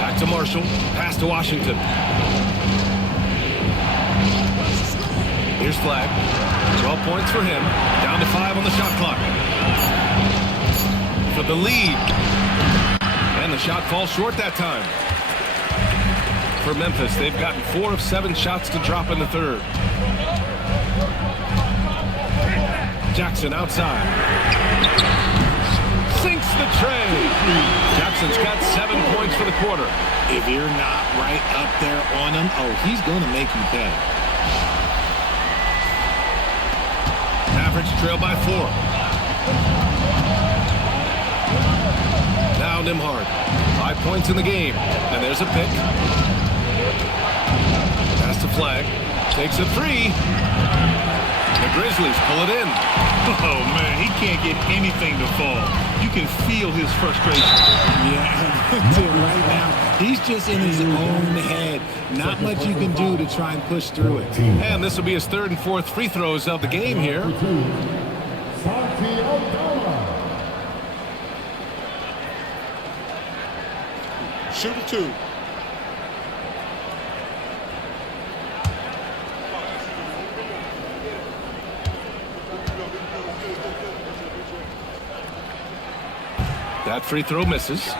Back to Marshall. Pass to Washington. Here's Flag. 12 points for him. Down to 5 on the shot clock. For the lead. And the shot falls short that time. For Memphis, they've gotten 4 of 7 shots to drop in the third. Jackson outside. Sinks the tray. Jackson's got 7 points for the quarter. If you're not right up there on him, oh, he's going to make you pay. Mavericks trail by 4. Now Nimhart. 5 points in the game. And there's a pick. Pass to Flag. Takes a 3. The Grizzlies pull it in. Oh, man, he can't get anything to fall. You can feel his frustration. Yeah, right now, he's just in his own head. Not much you can do to try and push through it. And this will be his 3rd and 4th free throws of the game here. Shoot 2. That free throw misses.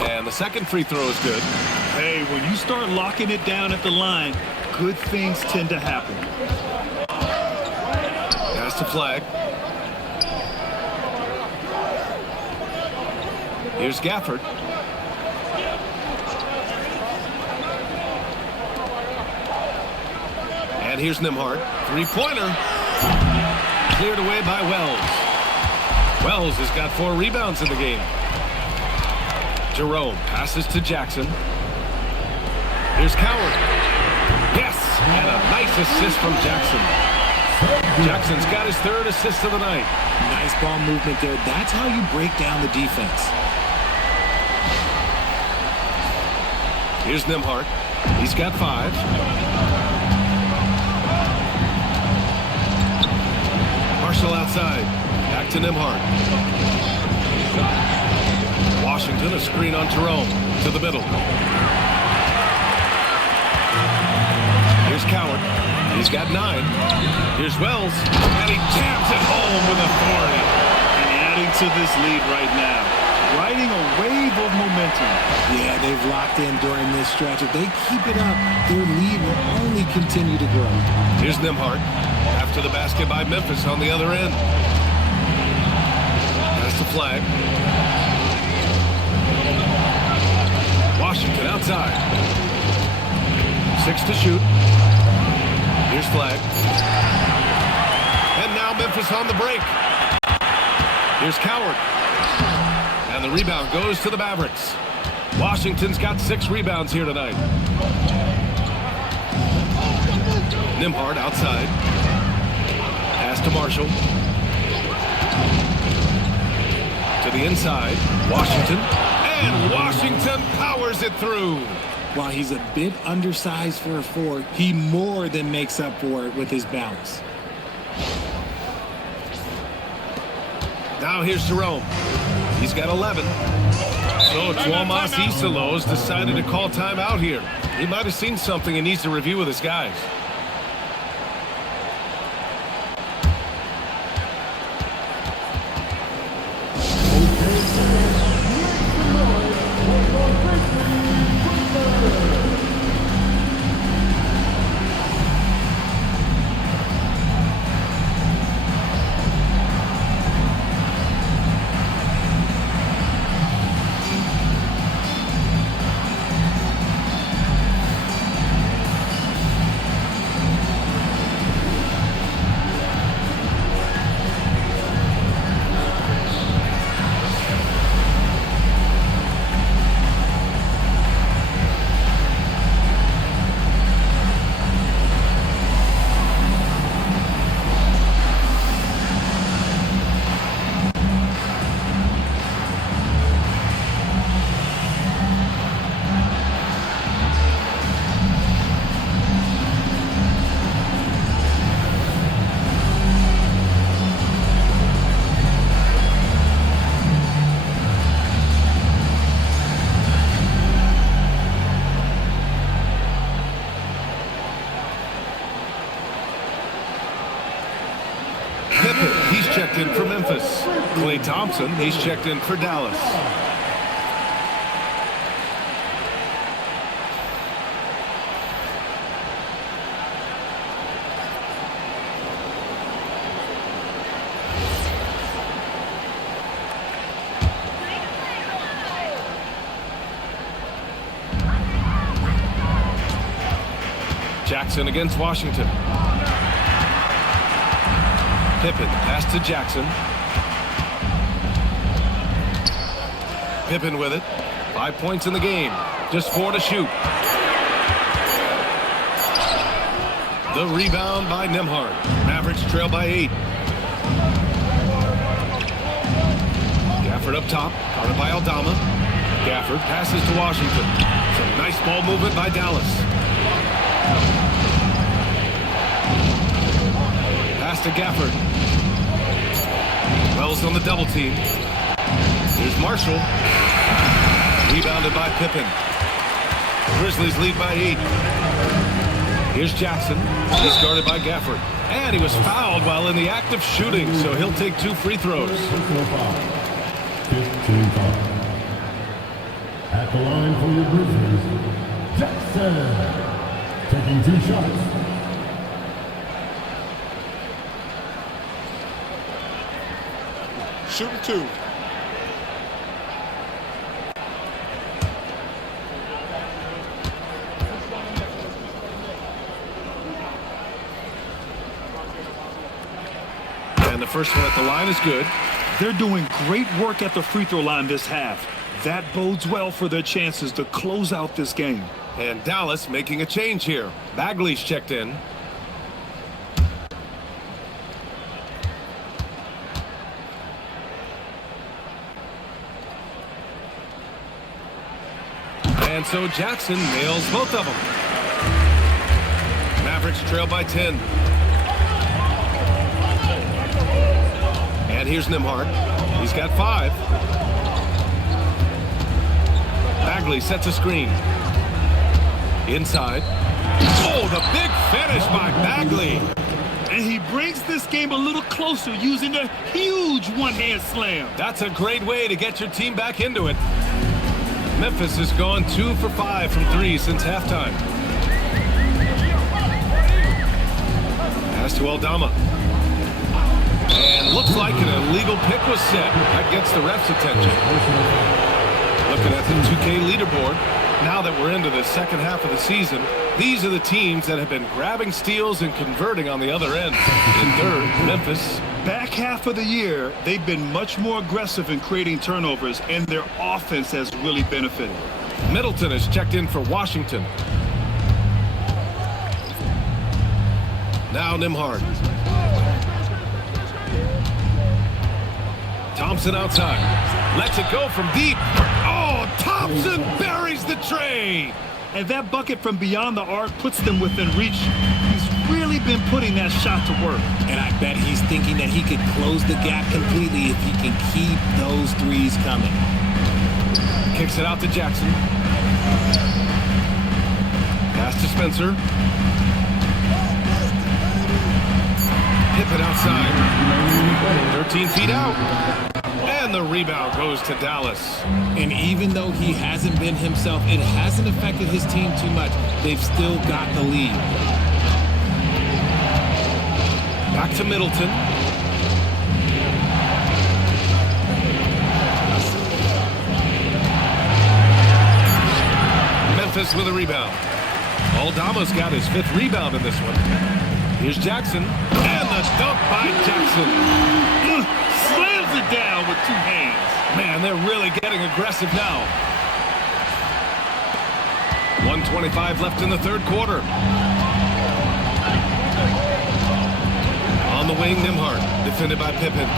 And the second free throw is good. Hey, when you start locking it down at the line, good things tend to happen. Pass to Flag. Here's Gafford. And here's Nimhart. 3-pointer. Cleared away by Wells. Wells has got 4 rebounds in the game. Jerome passes to Jackson. Here's Coward. Yes, and a nice assist from Jackson. Jackson's got his 3rd assist of the night. Nice ball movement there. That's how you break down the defense. Here's Nimhart. He's got 5. Marshall outside. Back to Nimhart. Washington, a screen on Jerome. To the middle. Here's Coward. He's got 9. Here's Wells. And he jams it home with authority. And adding to this lead right now. Riding a wave of momentum. Yeah, they've locked in during this stretch. If they keep it up, their lead will only continue to grow. Here's Nembhard. After the basket by Memphis on the other end. That's the flag. Washington outside. 6 to shoot. Here's flag. And now Memphis on the break. Here's Coward. And the rebound goes to the Mavericks. Washington's got 6 rebounds here tonight. Nembhard outside. Pass to Marshall. To the inside. Washington. And Washington powers it through. While he's a bit undersized for a 4, he more than makes up for it with his balance. Now here's Jerome. He's got 11. So Tuomas Isalos decided to call timeout here. He might have seen something and needs to review with his guys. He's checked in for Memphis. Klay Thompson, he's checked in for Dallas. Jackson against Washington. Pippen, pass to Jackson. Pippen with it. 5 points in the game. Just 4 to shoot. The rebound by Nembhard. Mavericks trail by 8. Gafford up top. Guarded by Aldama. Gafford passes to Washington. Some nice ball movement by Dallas. Pass to Gafford. Wells on the double team. Here's Marshall. Rebounded by Pippen. Grizzlies lead by 8. Here's Jackson. He's guarded by Gafford. And he was fouled while in the act of shooting, so he'll take 2 free throws. 15-5. At the line for your Grizzlies, Jackson. Taking 2 shots. Shooting 2. And the first one at the line is good. They're doing great work at the free throw line this half. That bodes well for their chances to close out this game. And Dallas making a change here. Bagley's checked in. And so Jackson nails both of them. Mavericks trail by 10. And here's Nembhard. He's got 5. Bagley sets a screen. Inside. Oh, the big finish by Bagley. And he brings this game a little closer using a huge one-hand slam. That's a great way to get your team back into it. Memphis has gone 2 for 5 from 3 since halftime. Pass to Aldama. And looks like an illegal pick was set. That gets the ref's attention. Looking at the 2K leaderboard, now that we're into the second half of the season, these are the teams that have been grabbing steals and converting on the other end. In third, Memphis. Back half of the year, they've been much more aggressive in creating turnovers, and their offense has really benefited. Middleton has checked in for Washington. Now Nembhard. Thompson outside. Lets it go from deep. Oh, Thompson buries the tray. And that bucket from beyond the arc puts them within reach. He's really been putting that shot to work. And I bet he's thinking that he could close the gap completely if he can keep those threes coming. Kicks it out to Jackson. Pass to Spencer. Pippen outside. 13 feet out. And the rebound goes to Dallas. And even though he hasn't been himself, it hasn't affected his team too much. They've still got the lead. Back to Middleton. Memphis with a rebound. Aldama's got his 5th rebound in this one. Here's Jackson. And the dunk by Jackson. Slams it down with 2 hands. Man, they're really getting aggressive now. 1:25 left in the third quarter. On the wing, Nembhard, defended by Pippen.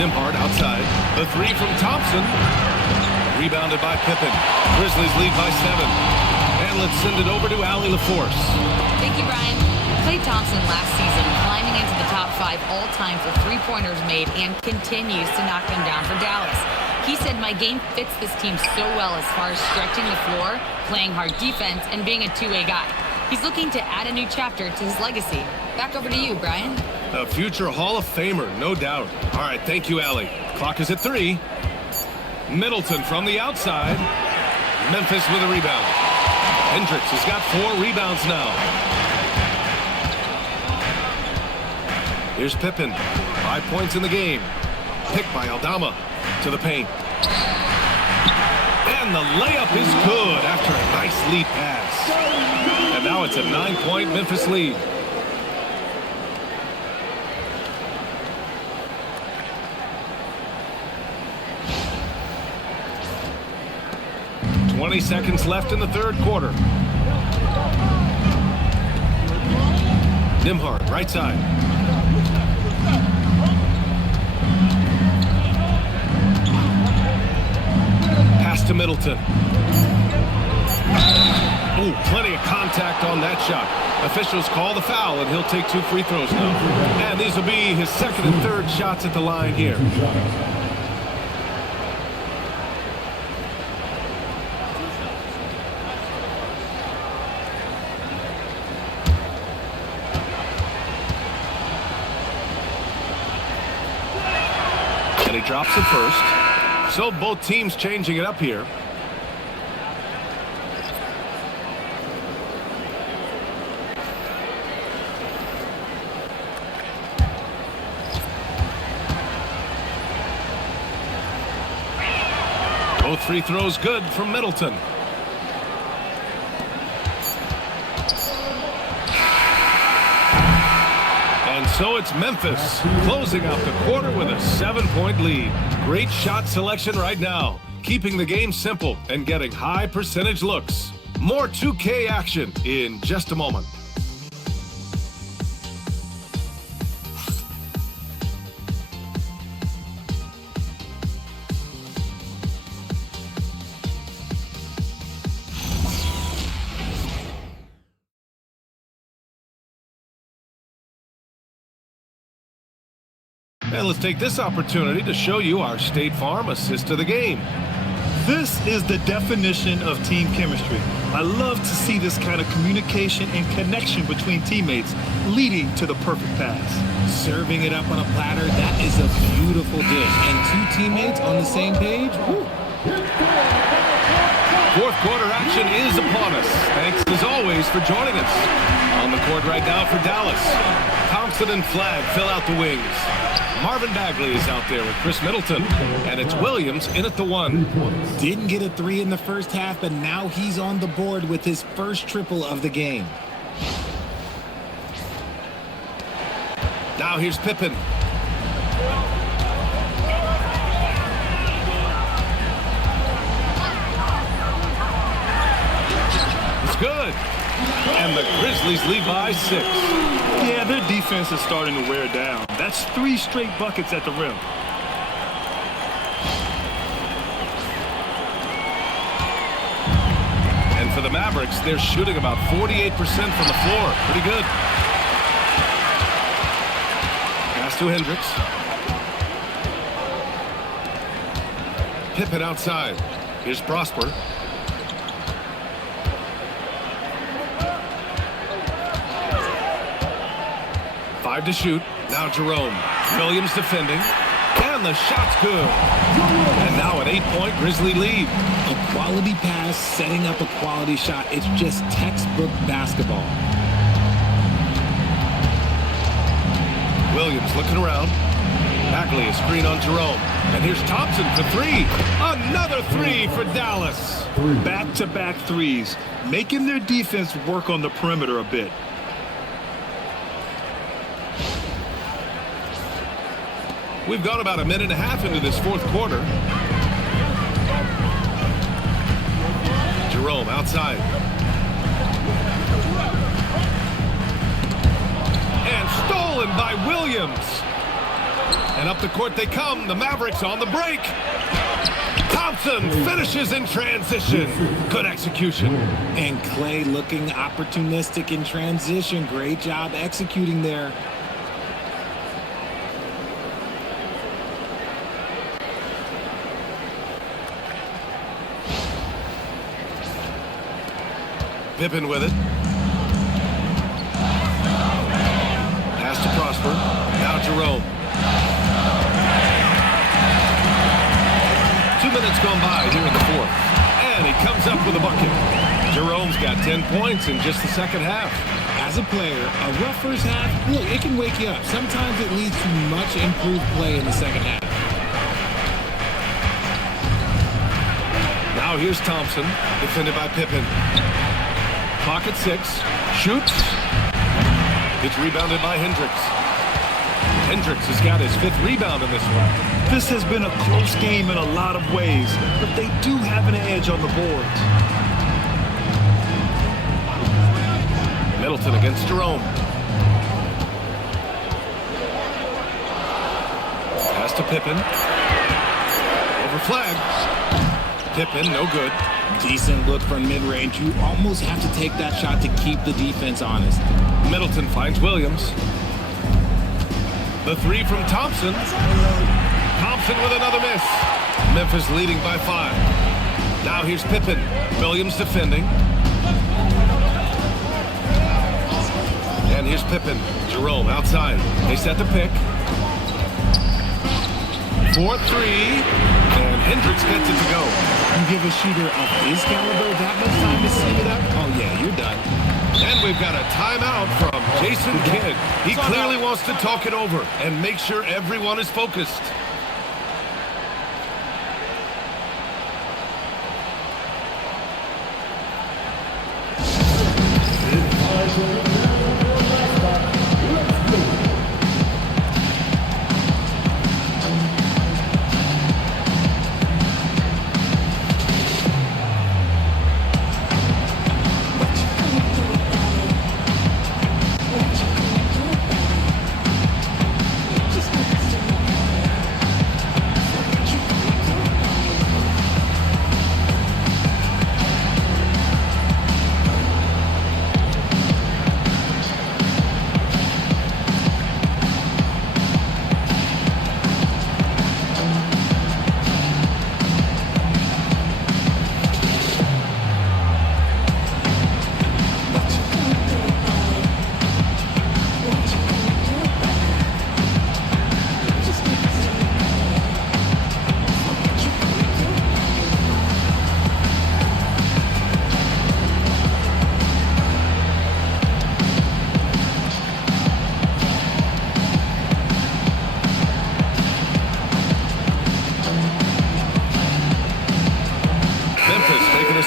Nembhard outside. The 3 from Thompson. Rebounded by Pippen. Grizzlies lead by 7. And let's send it over to Allie LaForce. Thank you, Brian. Klay Thompson last season climbing into the top 5 all-time for three-pointers made and continues to knock them down for Dallas. He said, my game fits this team so well as far as stretching the floor, playing hard defense, and being a two-way guy. He's looking to add a new chapter to his legacy. Back over to you, Brian. A future Hall of Famer, no doubt. All right, thank you, Allie. Clock is at 3. Middleton from the outside. Memphis with a rebound. Hendricks has got 4 rebounds now. Here's Pippen. 5 points in the game. Picked by Aldama to the paint. And the layup is good after a nice lead pass. And now it's a 9-point Memphis lead. "20 seconds left in the third quarter. Nembhard, right side. Pass to Middleton. Oh, plenty of contact on that shot. Officials call the foul, and he'll take 2 free throws now. And these will be his second and third shots at the line here. And he drops it first. So both teams changing it up here. Both free throws good from Middleton. And so it's Memphis closing out the quarter with a 7-point lead. Great shot selection right now, keeping the game simple and getting high percentage looks. More 2K action in just a moment. And let's take this opportunity to show you our State Farm assist of the game. This is the definition of team chemistry. I love to see this kind of communication and connection between teammates leading to the perfect pass. Serving it up on a platter, that is a beautiful dish. And two teammates on the same page, whew. Fourth quarter action is upon us. Thanks as always for joining us. On the court right now for Dallas. Thompson and Flagg fill out the wings. Marvin Bagley is out there with Chris Middleton. And it's Williams in at the 1. Didn't get a 3 in the first half, but now he's on the board with his first triple of the game. Now here's Pippen. It's good. And the Grizzlies lead by 6. Yeah, their defense is starting to wear down. That's 3 straight buckets at the rim. And for the Mavericks, they're shooting about 48% from the floor. Pretty good. Pass to Hendricks. Pippen outside. Here's Prosper. Five to shoot. Now Jerome. Williams defending. And the shot's good. And now an 8-point Grizzly lead. A quality pass, setting up a quality shot. It's just textbook basketball. Williams looking around. Bagley a screen on Jerome. And here's Thompson for 3. Another 3 for Dallas. Back-to-back threes, making their defense work on the perimeter a bit. We've gone about a minute and a half into this fourth quarter. Jerome outside. And stolen by Williams. And up the court they come. The Mavericks on the break. Thompson finishes in transition. Good execution. And Clay looking opportunistic in transition. Great job executing there. Pippen with it. Pass to Prosper. Now Jerome. 2 minutes gone by here in the fourth. And he comes up with a bucket. Jerome's got 10 points in just the second half. As a player, a rough first half, look, it can wake you up. Sometimes it leads to much improved play in the second half. Now here's Thompson, defended by Pippen. Clock at 6. Shoots. It's rebounded by Hendricks. Hendricks has got his 5th rebound in this one. This has been a close game in a lot of ways, but they do have an edge on the boards. Middleton against Jerome. Pass to Pippen. Over Flagg. Pippen, no good. Decent look from mid-range. You almost have to take that shot to keep the defense honest. Middleton finds Williams. The 3 from Thompson. Thompson with another miss. Memphis leading by 5. Now here's Pippen. Williams defending. And here's Pippen. Jerome outside. They set the pick. 4-3. And Hendricks gets it to go. You give a shooter of his caliber that much time to set it up, oh yeah, you're done. And we've got a timeout from Jason Kidd. He clearly wants to talk it over and make sure everyone is focused.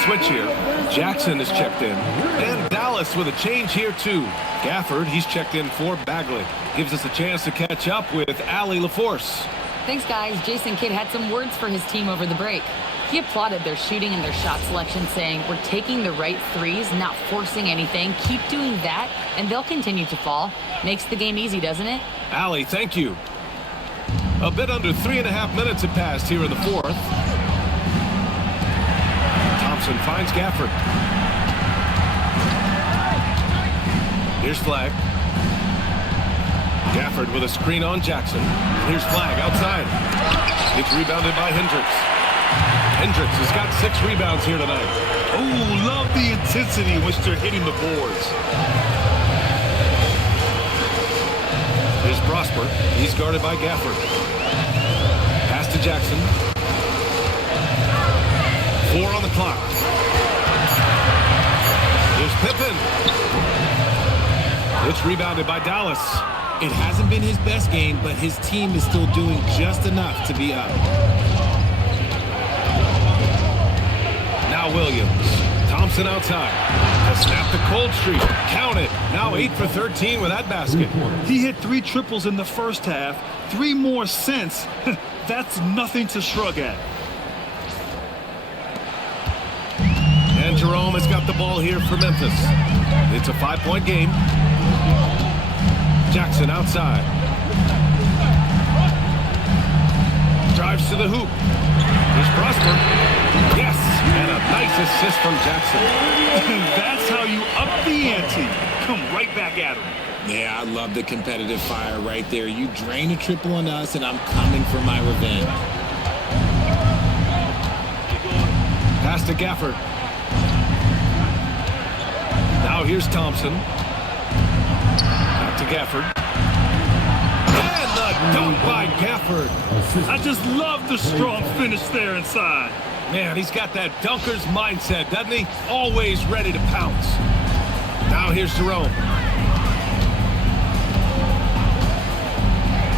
switch here. Jackson is checked in. And Dallas with a change here, too. Gafford, he's checked in for Bagley. Gives us a chance to catch up with Allie LaForce. Thanks, guys. Jason Kidd had some words for his team over the break. He applauded their shooting and their shot selection, saying, "We're taking the right threes, not forcing anything. Keep doing that, and they'll continue to fall." Makes the game easy, doesn't it? Allie, thank you. A bit under 3.5 minutes have passed here in the fourth. Thompson finds Gafford. Here's Flag. Gafford with a screen on Jackson. Here's Flag outside. It's rebounded by Hendricks. Hendricks has got 6 rebounds here tonight. Oh, love the intensity in which they're hitting the boards. Here's Prosper. He's guarded by Gafford. Pass to Jackson. 4 on the clock. Here's Pippen. It's rebounded by Dallas. It hasn't been his best game, but his team is still doing just enough to be up. Now Williams. Thompson outside. To snap the cold streak. Count it. Now 8 for 13 with that basket. He hit 3 triples in the first half, 3 more since. That's nothing to shrug at. And Jerome has got the ball here for Memphis. It's a 5-point game. Jackson outside. Drives to the hoop. Here's Prosper. Yes, and a nice assist from Jackson. That's how you up the ante. Come right back at him. Yeah, I love the competitive fire right there. You drain a triple on us, and I'm coming for my revenge. Pass to Gafford. Now here's Thompson. Back to Gafford. And the dunk by Gafford. I just love the strong finish there inside. Man, he's got that dunker's mindset, doesn't he? Always ready to pounce. Now here's Jerome.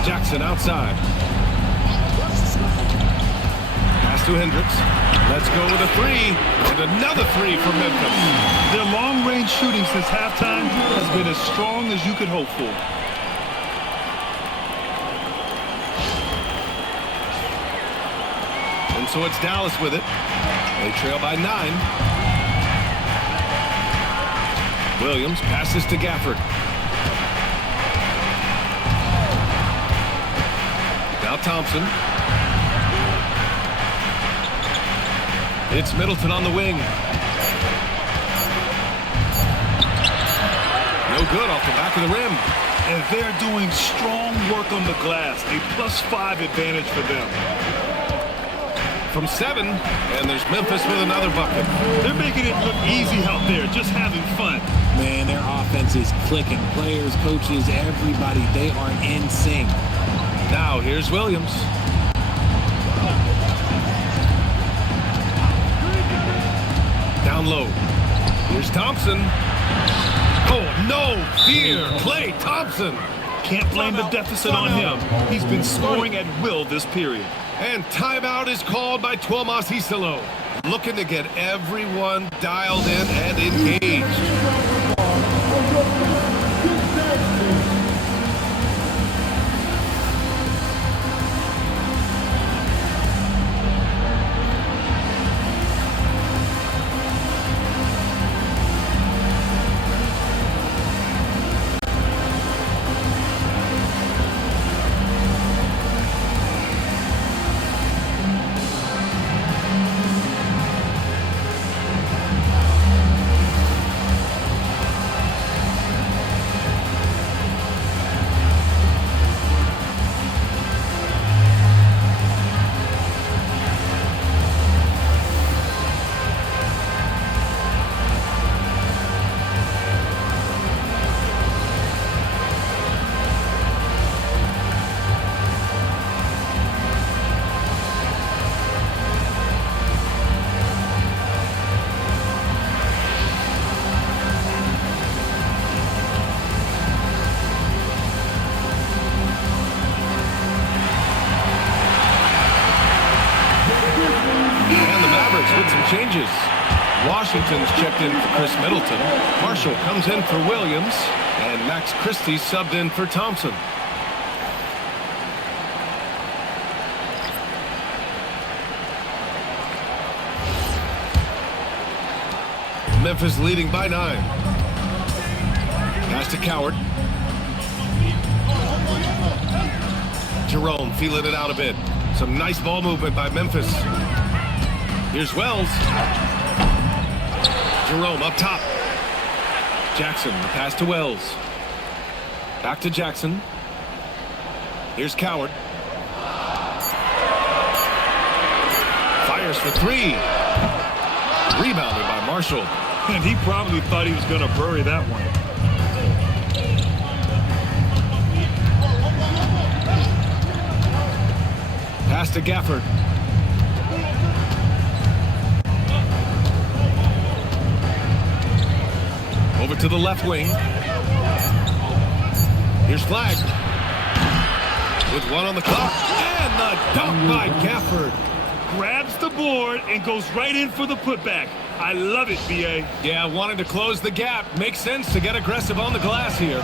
Jackson outside. Pass to Hendricks. Let's go with a 3. And another 3 for Memphis. Their long-range shooting since halftime has been as strong as you could hope for. And so it's Dallas with it. They trail by 9. Williams passes to Gafford. Now Thompson. It's Middleton on the wing. No good off the back of the rim. And they're doing strong work on the glass. A +5 advantage for them. From 7, and there's Memphis with another bucket. They're making it look easy out there, just having fun. Man, their offense is clicking. Players, coaches, everybody, they are in sync. Now here's Williams. Down low. Here's Thompson. Oh, no fear. Klay Thompson. Can't blame the deficit on him. He's been scoring at will this period. And timeout is called by Tuomas Hisalo. Looking to get everyone dialed in and engaged. And the Mavericks with some changes. Washington's checked in for Chris Middleton. Marshall comes in for Williams. And Max Christie subbed in for Thompson. Memphis leading by 9. Pass to Coward. Jerome feeling it out a bit. Some nice ball movement by Memphis. Here's Wells. Jerome up top. Jackson, the pass to Wells. Back to Jackson. Here's Coward. Fires for 3. Rebounded by Marshall. And he probably thought he was going to bury that one. Pass to Gafford. Over to the left wing. Here's Flag. With 1 on the clock. And the dunk by Gafford. Grabs the board and goes right in for the putback. I love it, B.A. Yeah, wanting to close the gap. Makes sense to get aggressive on the glass here.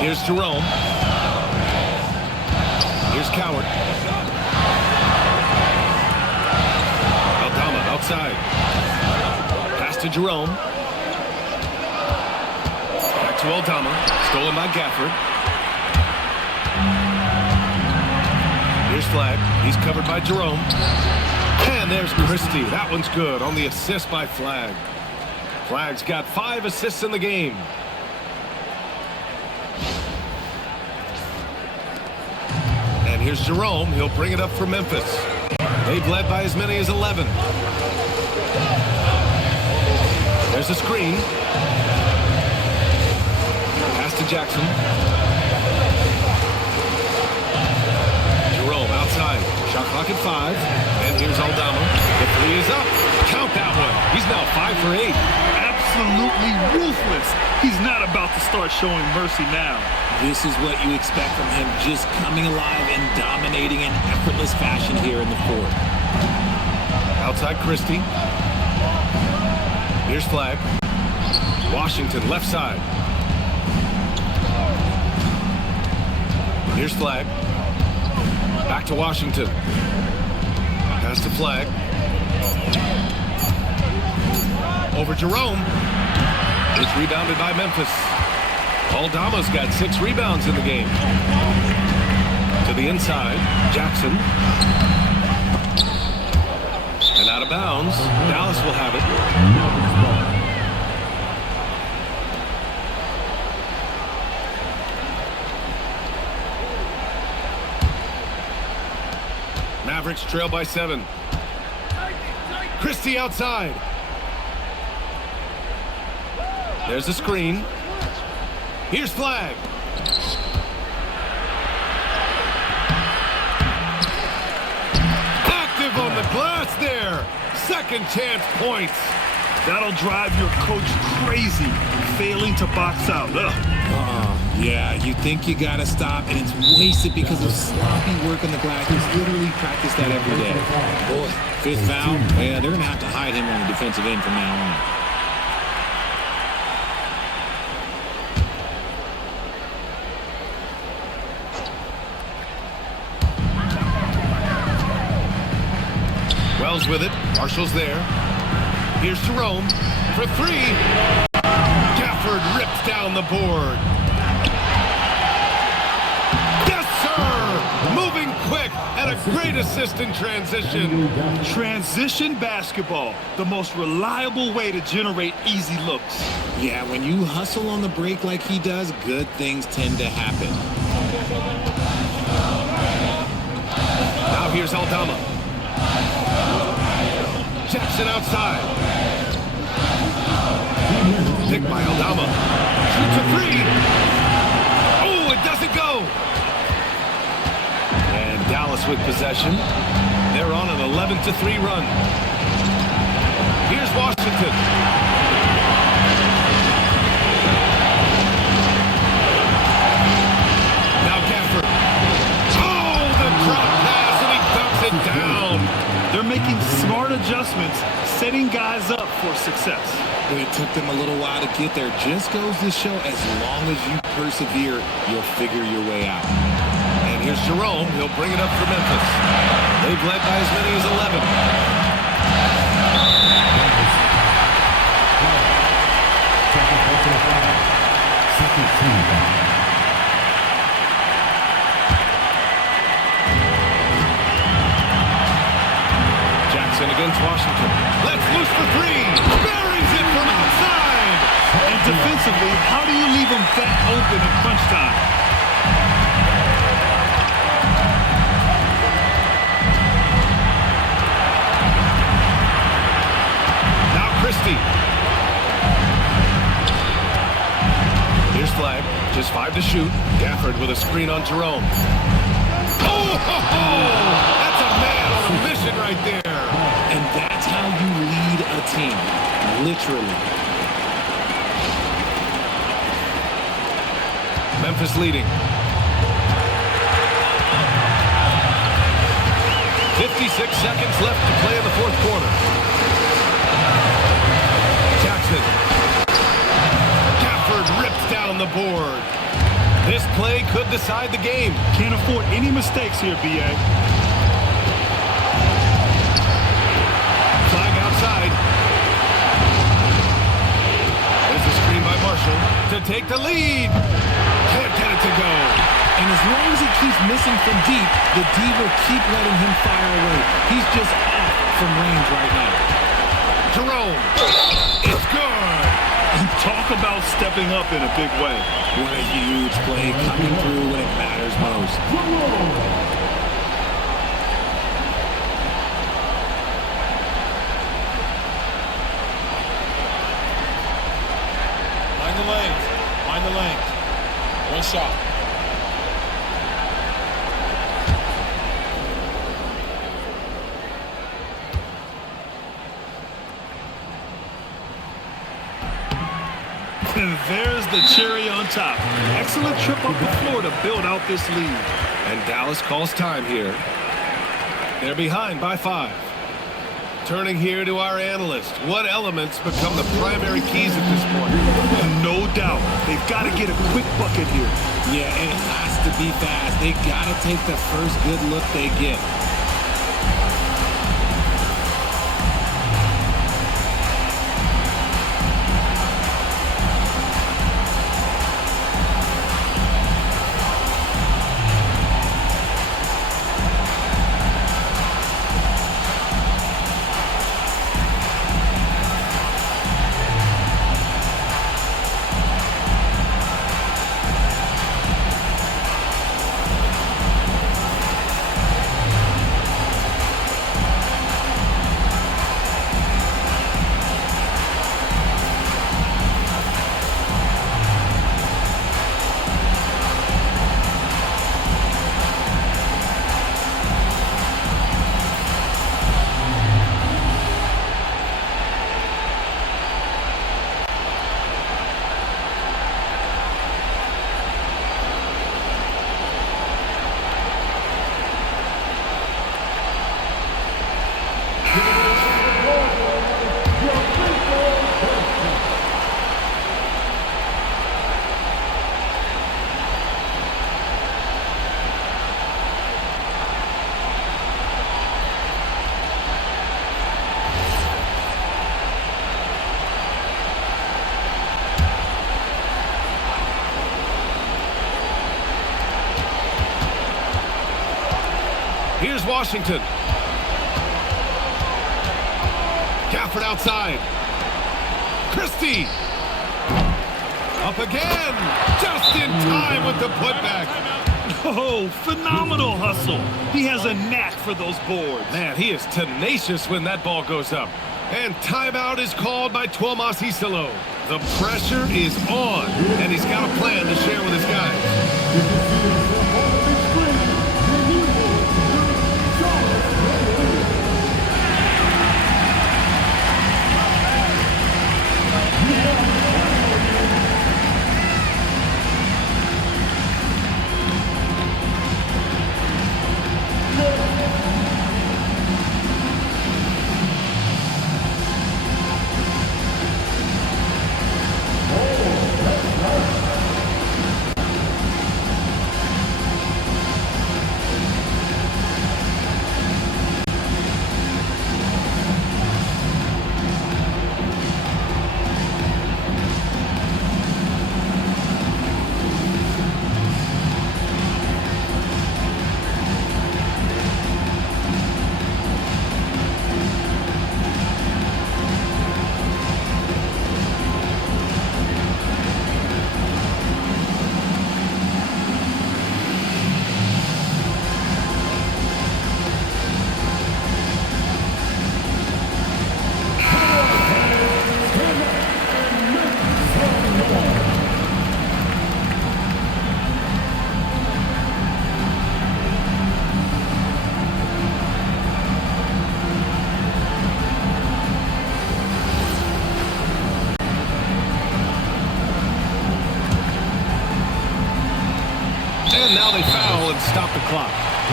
Here's Jerome. Here's Coward. Aldama outside. Pass to Jerome. Back to Aldama. Stolen by Gafford. Here's Flag. He's covered by Jerome. And there's Christie. That one's good on the assist by Flag. Flag's got 5 assists in the game. And here's Jerome. He'll bring it up for Memphis. They've led by as many as 11. There's a screen. Pass to Jackson. Jerome outside. Shot clock at 5. And here's Aldama. The 3 is up. Count that one. He's now 5 for 8. Absolutely ruthless. He's not about to start showing mercy now. This is what you expect from him, just coming alive and dominating in effortless fashion here in the 4th. Outside Christie. Here's Flag. Washington left side. Here's Flag. Back to Washington. Pass to Flag. Over Jerome. It's rebounded by Memphis. Aldama's got 6 rebounds in the game. To the inside, Jackson. And out of bounds, Dallas will have it. Mavericks trail by 7. Christie outside. There's a screen. Here's Flag. Active on the glass there. Second chance points. That'll drive your coach crazy, failing to box out. Yeah, you think you got to stop, and it's wasted because of sloppy work on the glass. He's literally practiced that every day. Boy, 5th foul. Yeah, they're going to have to hide him on the defensive end from now on. Wells with it. Marshall's there. Here's Jerome for 3. Gafford rips down the board. Yes, sir! Moving quick and a great assist in transition. Transition basketball, the most reliable way to generate easy looks. Yeah, when you hustle on the break like he does, good things tend to happen. Now here's Aldama. Jackson outside. Picked by Aldama. Shoots a 3. Oh, it doesn't go. And Dallas with possession. They're on an 11-3 run. Here's Washington. Now Gafford. Oh, the drop pass, and he dunks it down. They're making adjustments, setting guys up for success. But it took them a little while to get there. Just goes to show, as long as you persevere, you'll figure your way out. And here's Jerome. He'll bring it up for Memphis. They've led by as many as 11. Jackson against Washington. Let's loose for three. Buries it from outside. And defensively, how do you leave them that open in crunch time? Now Christie. Here's Flag. Just 5 to shoot. Gafford with a screen on Jerome. Oh, that's a man on a mission right there. And that's how you lead a team. Literally. Memphis leading. 56 seconds left to play in the fourth quarter. Jackson. Gafford rips down the board. This play could decide the game. Can't afford any mistakes here, B.A. Flag outside. There's a screen by Marshall to take the lead. Can't get it to go. And as long as he keeps missing from deep, the D will keep letting him fire away. He's just off from range right now. Jerome. It's good. Talk about stepping up in a big way. What a huge play, coming through when it matters most. Mind the lanes. Mind the lanes. One shot. And there's the cherry on top. Excellent trip up the floor to build out this lead. And Dallas calls time here. They're behind by 5. Turning here to our analyst. What elements become the primary keys at this point? No doubt. They've got to get a quick bucket here. Yeah, it has to be fast. They got to take the first good look they get. Here's Washington. Gafford outside. Christie. Up again. Just in time with the putback. Oh, phenomenal hustle. He has a knack for those boards. Man, he is tenacious when that ball goes up. And timeout is called by Tuomas Hisalo. The pressure is on, and he's got a plan to share with his guys.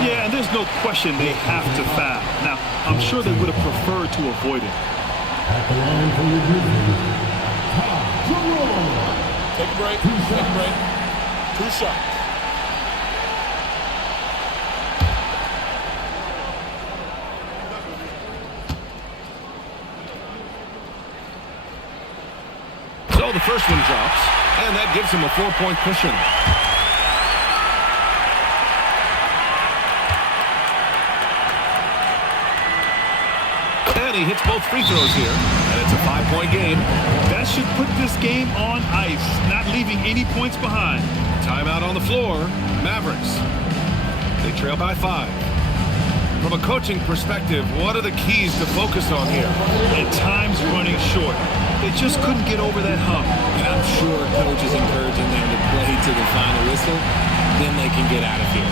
Yeah, and there's no question they have to foul. Now, I'm sure they would have preferred to avoid it. At the line for the Grizzlies, Take a break. Take a break. 2 shots. So the first one drops, and that gives him a 4-point cushion. And he hits both free throws here, and it's a 5-point game. That should put this game on ice, not leaving any points behind. Timeout on the floor, Mavericks. They trail by 5. From a coaching perspective, what are the keys to focus on here? At times running short. They just couldn't get over that hump. And I'm sure coach is encouraging them to play to the final whistle. Then they can get out of here.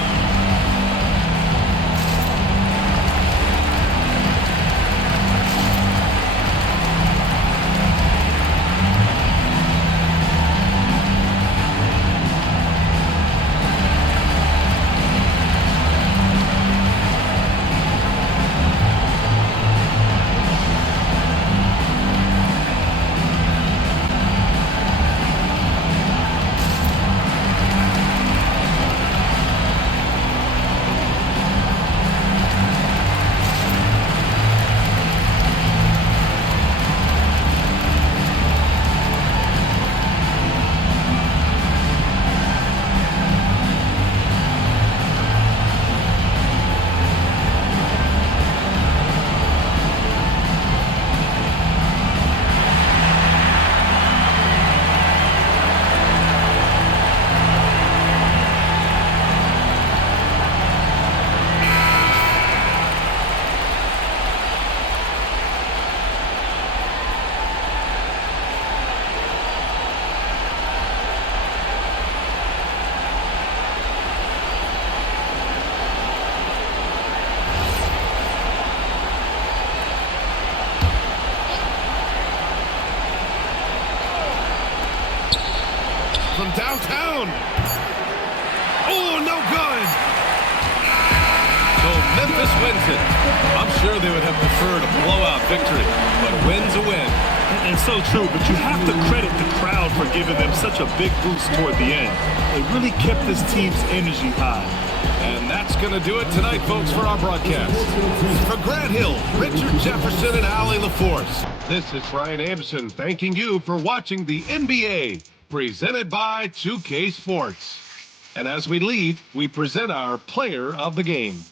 From downtown. Oh, no good. So Memphis wins it. I'm sure they would have preferred a blowout victory, but win's a win. And so true, but you have to credit the crowd for giving them such a big boost toward the end. They really kept this team's energy high. And that's going to do it tonight, folks, for our broadcast. For Grant Hill, Richard Jefferson, and Allie LaForce, this is Brian Anderson thanking you for watching the NBA, presented by 2K Sports. And as we leave, we present our player of the game.